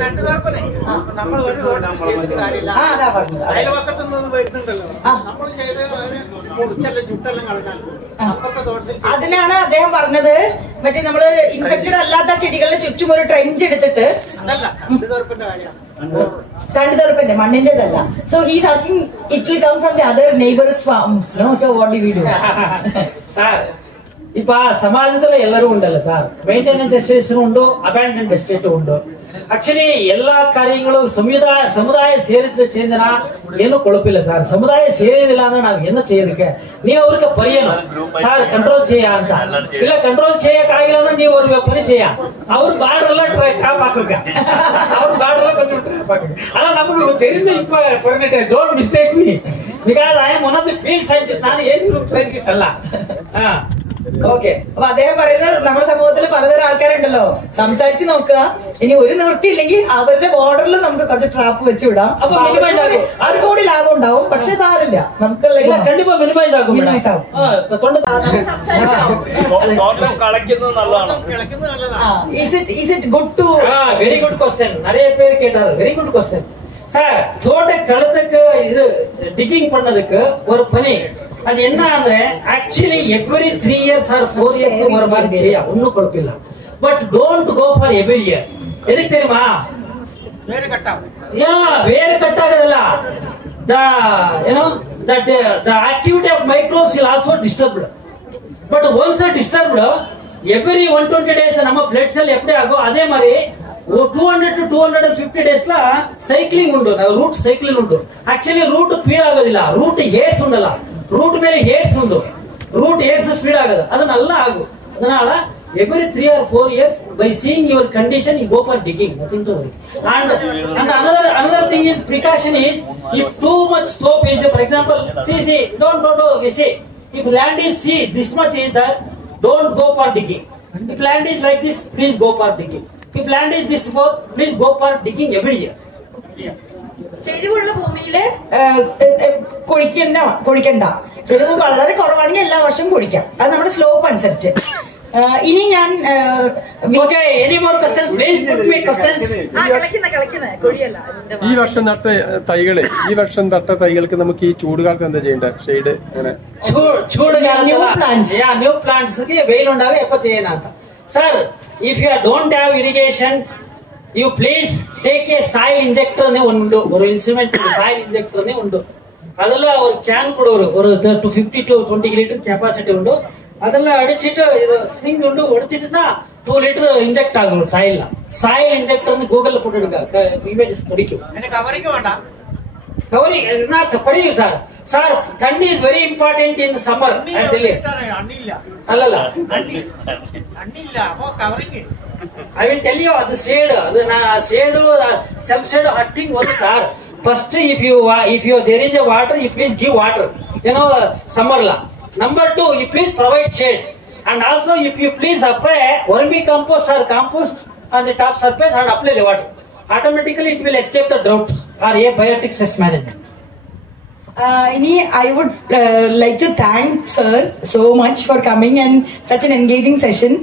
രണ്ട് തരപ്പനെ നമ്മൾ ഒരു തോട്ടം ചെയ്തിട്ട് കാര്യമില്ല അയൽവക്കത്തു നിന്ന് വരുന്നുണ്ടല്ലോ നമ്മൾ ചെയ്ത് മുറിച്ചെല്ലാം ചുട്ടെല്ലാം കളഞ്ഞാൽ അപ്പുറത്തെ തോട്ടത്തിൽ അതിനാണ് അദ്ദേഹം പറഞ്ഞത് മറ്റേ നമ്മള് ഇൻഫെക്റ്റഡ് അല്ലാത്ത ചെടികളുടെ ചുറ്റും ഒരു ട്രെഞ്ച് എടുത്തിട്ട് അതല്ല രണ്ട് തരപ്പന്റെ കാര്യമാണ് തണ്ടുതറപ്പന്റെ മണ്ണിന്റേതല്ല so he's asking it will come from the other neighbours farms no so what do we do sir ಇಪ್ಪ ಸಮಾಜದಲ್ಲಿ ಎಲ್ಲರೂ ಉಂಟಲ್ಲ ಸರ್ ಮೇಂಟೆನೆನ್ಸ್ ಎಸ್ಟೇಟ್ಸ್ ಉಂಟು ಅಬ್ಯಾಂಡನ್ಡ್ ಎಸ್ಟೇಟ್ ಉಂಟು ಆಕ್ಚುಲಿ ಎಲ್ಲಾ ಕಾರ್ಯಗಳು ಸಮುದಾಯ ಸೇರಿದ್ರೆ ಚೇಂದನ ಏನು ಕೊಳಪಿಲ್ಲ ಸರ್ ಸಮುದಾಯ ಸೇರಿದಿಲ್ಲ ಅಂದ್ರೆ ನಾವು ಏನು చేయದಕ್ಕೆ ನೀವು ಅವ್ರಿಗೆ ಪರಿಯನು ಸರ್ ಕಂಟ್ರೋಲ್ చేయ ಅಂತ ಇಲ್ಲ ಕಂಟ್ರೋಲ್ చేయಕಾಗಿಲ್ಲ ಅಂದ್ರೆ ನೀವು ಅವ್ರಿಗೆ ಪರಿ చేయ ಅವ್ರ ಬಾರ್ಡರ್ ಟ್ರಾಪ್ ಹಾಕುಗ ಅವ್ರ ಬಾರ್ಡರ್ ಟ್ರಾಪ್ ಹಾಕುಗ ಅಲ್ಲ ನಮಗೆ தெரிந்து இப்ப permit don't mistake me because I am one of the field scientist ನಾನು ಎಸಿ ಗ್ರೂಪ್ ಸೈಂಟಿಸ್ಟ್ ಅಲ್ಲ ഓക്കെ അപ്പൊ അദ്ദേഹം പറയുന്നത് നമ്മുടെ സമൂഹത്തിൽ പലതരം ആൾക്കാരുണ്ടല്ലോ സംസാരിച്ച് നോക്കുക ഇനി ഒരു നിവൃത്തി ഇല്ലെങ്കിൽ അവരുടെ ബോർഡറിൽ നമുക്ക് കുറച്ച് ട്രാപ്പ് വെച്ച് വിടാം അപ്പൊ മിനിമൈസ് ആകും അവർക്ക് കൂടി ലാഭം ഉണ്ടാവും പക്ഷെ സാരമില്ല നമുക്ക് കണ്ടിപ്പോ മിനിമൈസ് ആകും മിനിമൈസ് ആകും കളയ്ക്കുന്നത് നല്ലതാണ് കിളക്കുന്നത് നല്ലതാണ് is it good to very good question நிறைய பேர் கேட்டாரு வெரி குட் क्वेश्चन சார் தோட்ட களத்துக்கு இது டிகிங் பண்ணதுக்கு ஒரு பணி ಅದು என்ன ಅಂದ್ರೆ actually every 3 years or 4 years ஒரு மாதிரி செய்ய ஒண்ணும் குழப்பமில்ல but don't go for every year எதுக்கு தெரியுமா വേര് കട്ടാവും வேறு கட் ஆகுதுல்ல the activity of microbes will also disturbed but once disturbed every 120 days நம்ம blood cell எப்படி ஆகும் அதே மாதிரி 200 to 250 days ல ಸೈಕ್ಲಿಂಗ್ ಉಂಟು ರೂಟ್ ಸೈಕ್ಲಿಂಗ್ ಉಂಟು ಆಕ್ಚುಲಿ ರೂಟ್ ಸ್ಪೀಡ್ ಆಗೋದಿಲ್ಲ ರೂಟ್ ಹೇರ್ಸ್ ಉಂಟಲ್ಲ ರೂಟ್ ಮೇಲೆ ಹೇರ್ಸ್ ಉಂಟು ರೂಟ್ ಹೇರ್ಸ್ ಸ್ಪೀಡ್ ಆಗೋದು ಅದನ್ನೆಲ್ಲ ಆಗು ಅದನಾல every 3 or 4 years by seeing your condition you go for digging nothing to worry and another thing is precaution is if too much slope is for example see don't you see if land is this much is that don't go for digging if land is like this please go for digging if land is this small please go for digging every year ചെരിവുള്ള ഭൂമിയില് കൊഴിക്കണ്ട ചെരിവ് വളരെ കുറവാണെങ്കിൽ എല്ലാ വർഷവും കൊഴിക്കാം അത് നമ്മുടെ slope അനുസരിച്ച് ഇനി ഞാൻ ഈ വർഷം നട്ട തൈകൾക്ക് നമുക്ക് ഈ ചൂടുകാലത്ത് എന്താ ചെയ്യേണ്ടത് ഷെയ്ഡ് അങ്ങനെ ന്യൂ പ്ലാന്റ്സ് വെയിലുണ്ടാകുക എപ്പോ ചെയ്യാനാത്ത sir if you don't have irrigation you please take a soil injector ne undu oru instrument soil injector ne undu ಅದೆಲ್ಲ ಅವ್ರು ಕ್ಯಾನ್ ಕೊಡೋರು ஒரு 50 to 20 ಲೀಟರ್ ಕೆಪಾಸಿಟಿ ಉಂಟು ಅದೆಲ್ಲ ಅಡಿಚಿಟ್ಟು ಇದು ಸ್ಪ್ರಿಂಗ್ ಉಂಟು ಹೊಡೆಚಿಟ್ಟಾ 2 ಲೀಟರ್ ಇಂಜೆಕ್ಟ್ ಆಗೋರು ಸಾಯಿಲ್ ಇಂಜೆಕ್ಟ್ ಅಂತ ಗೂಗಲ್ ಪುಟ್ಟಿಡುಗ ಇಮೇಜಸ್ ಪಡಿക്കും കവറിങ് വേണ്ട ಕವರಿಂಗ್ ಇಸ್ ನಾಟ್ ಪಡಿಯು sir thandi is very important in summer അണ്ണില്ല ಅಲ್ಲಲ್ಲ അണ്ണില്ല അപ്പൊ covering I will tell you the shade, self shade hurting one sir. First, if you there is a water, you please give water. You know, summer la. Number 2, you please provide shade, and also if you please apply vermicompost or compost on the top surface and apply the water. Automatically, it will escape the drought or abiotic stress management. I would like to thank sir so much for coming and such an engaging session.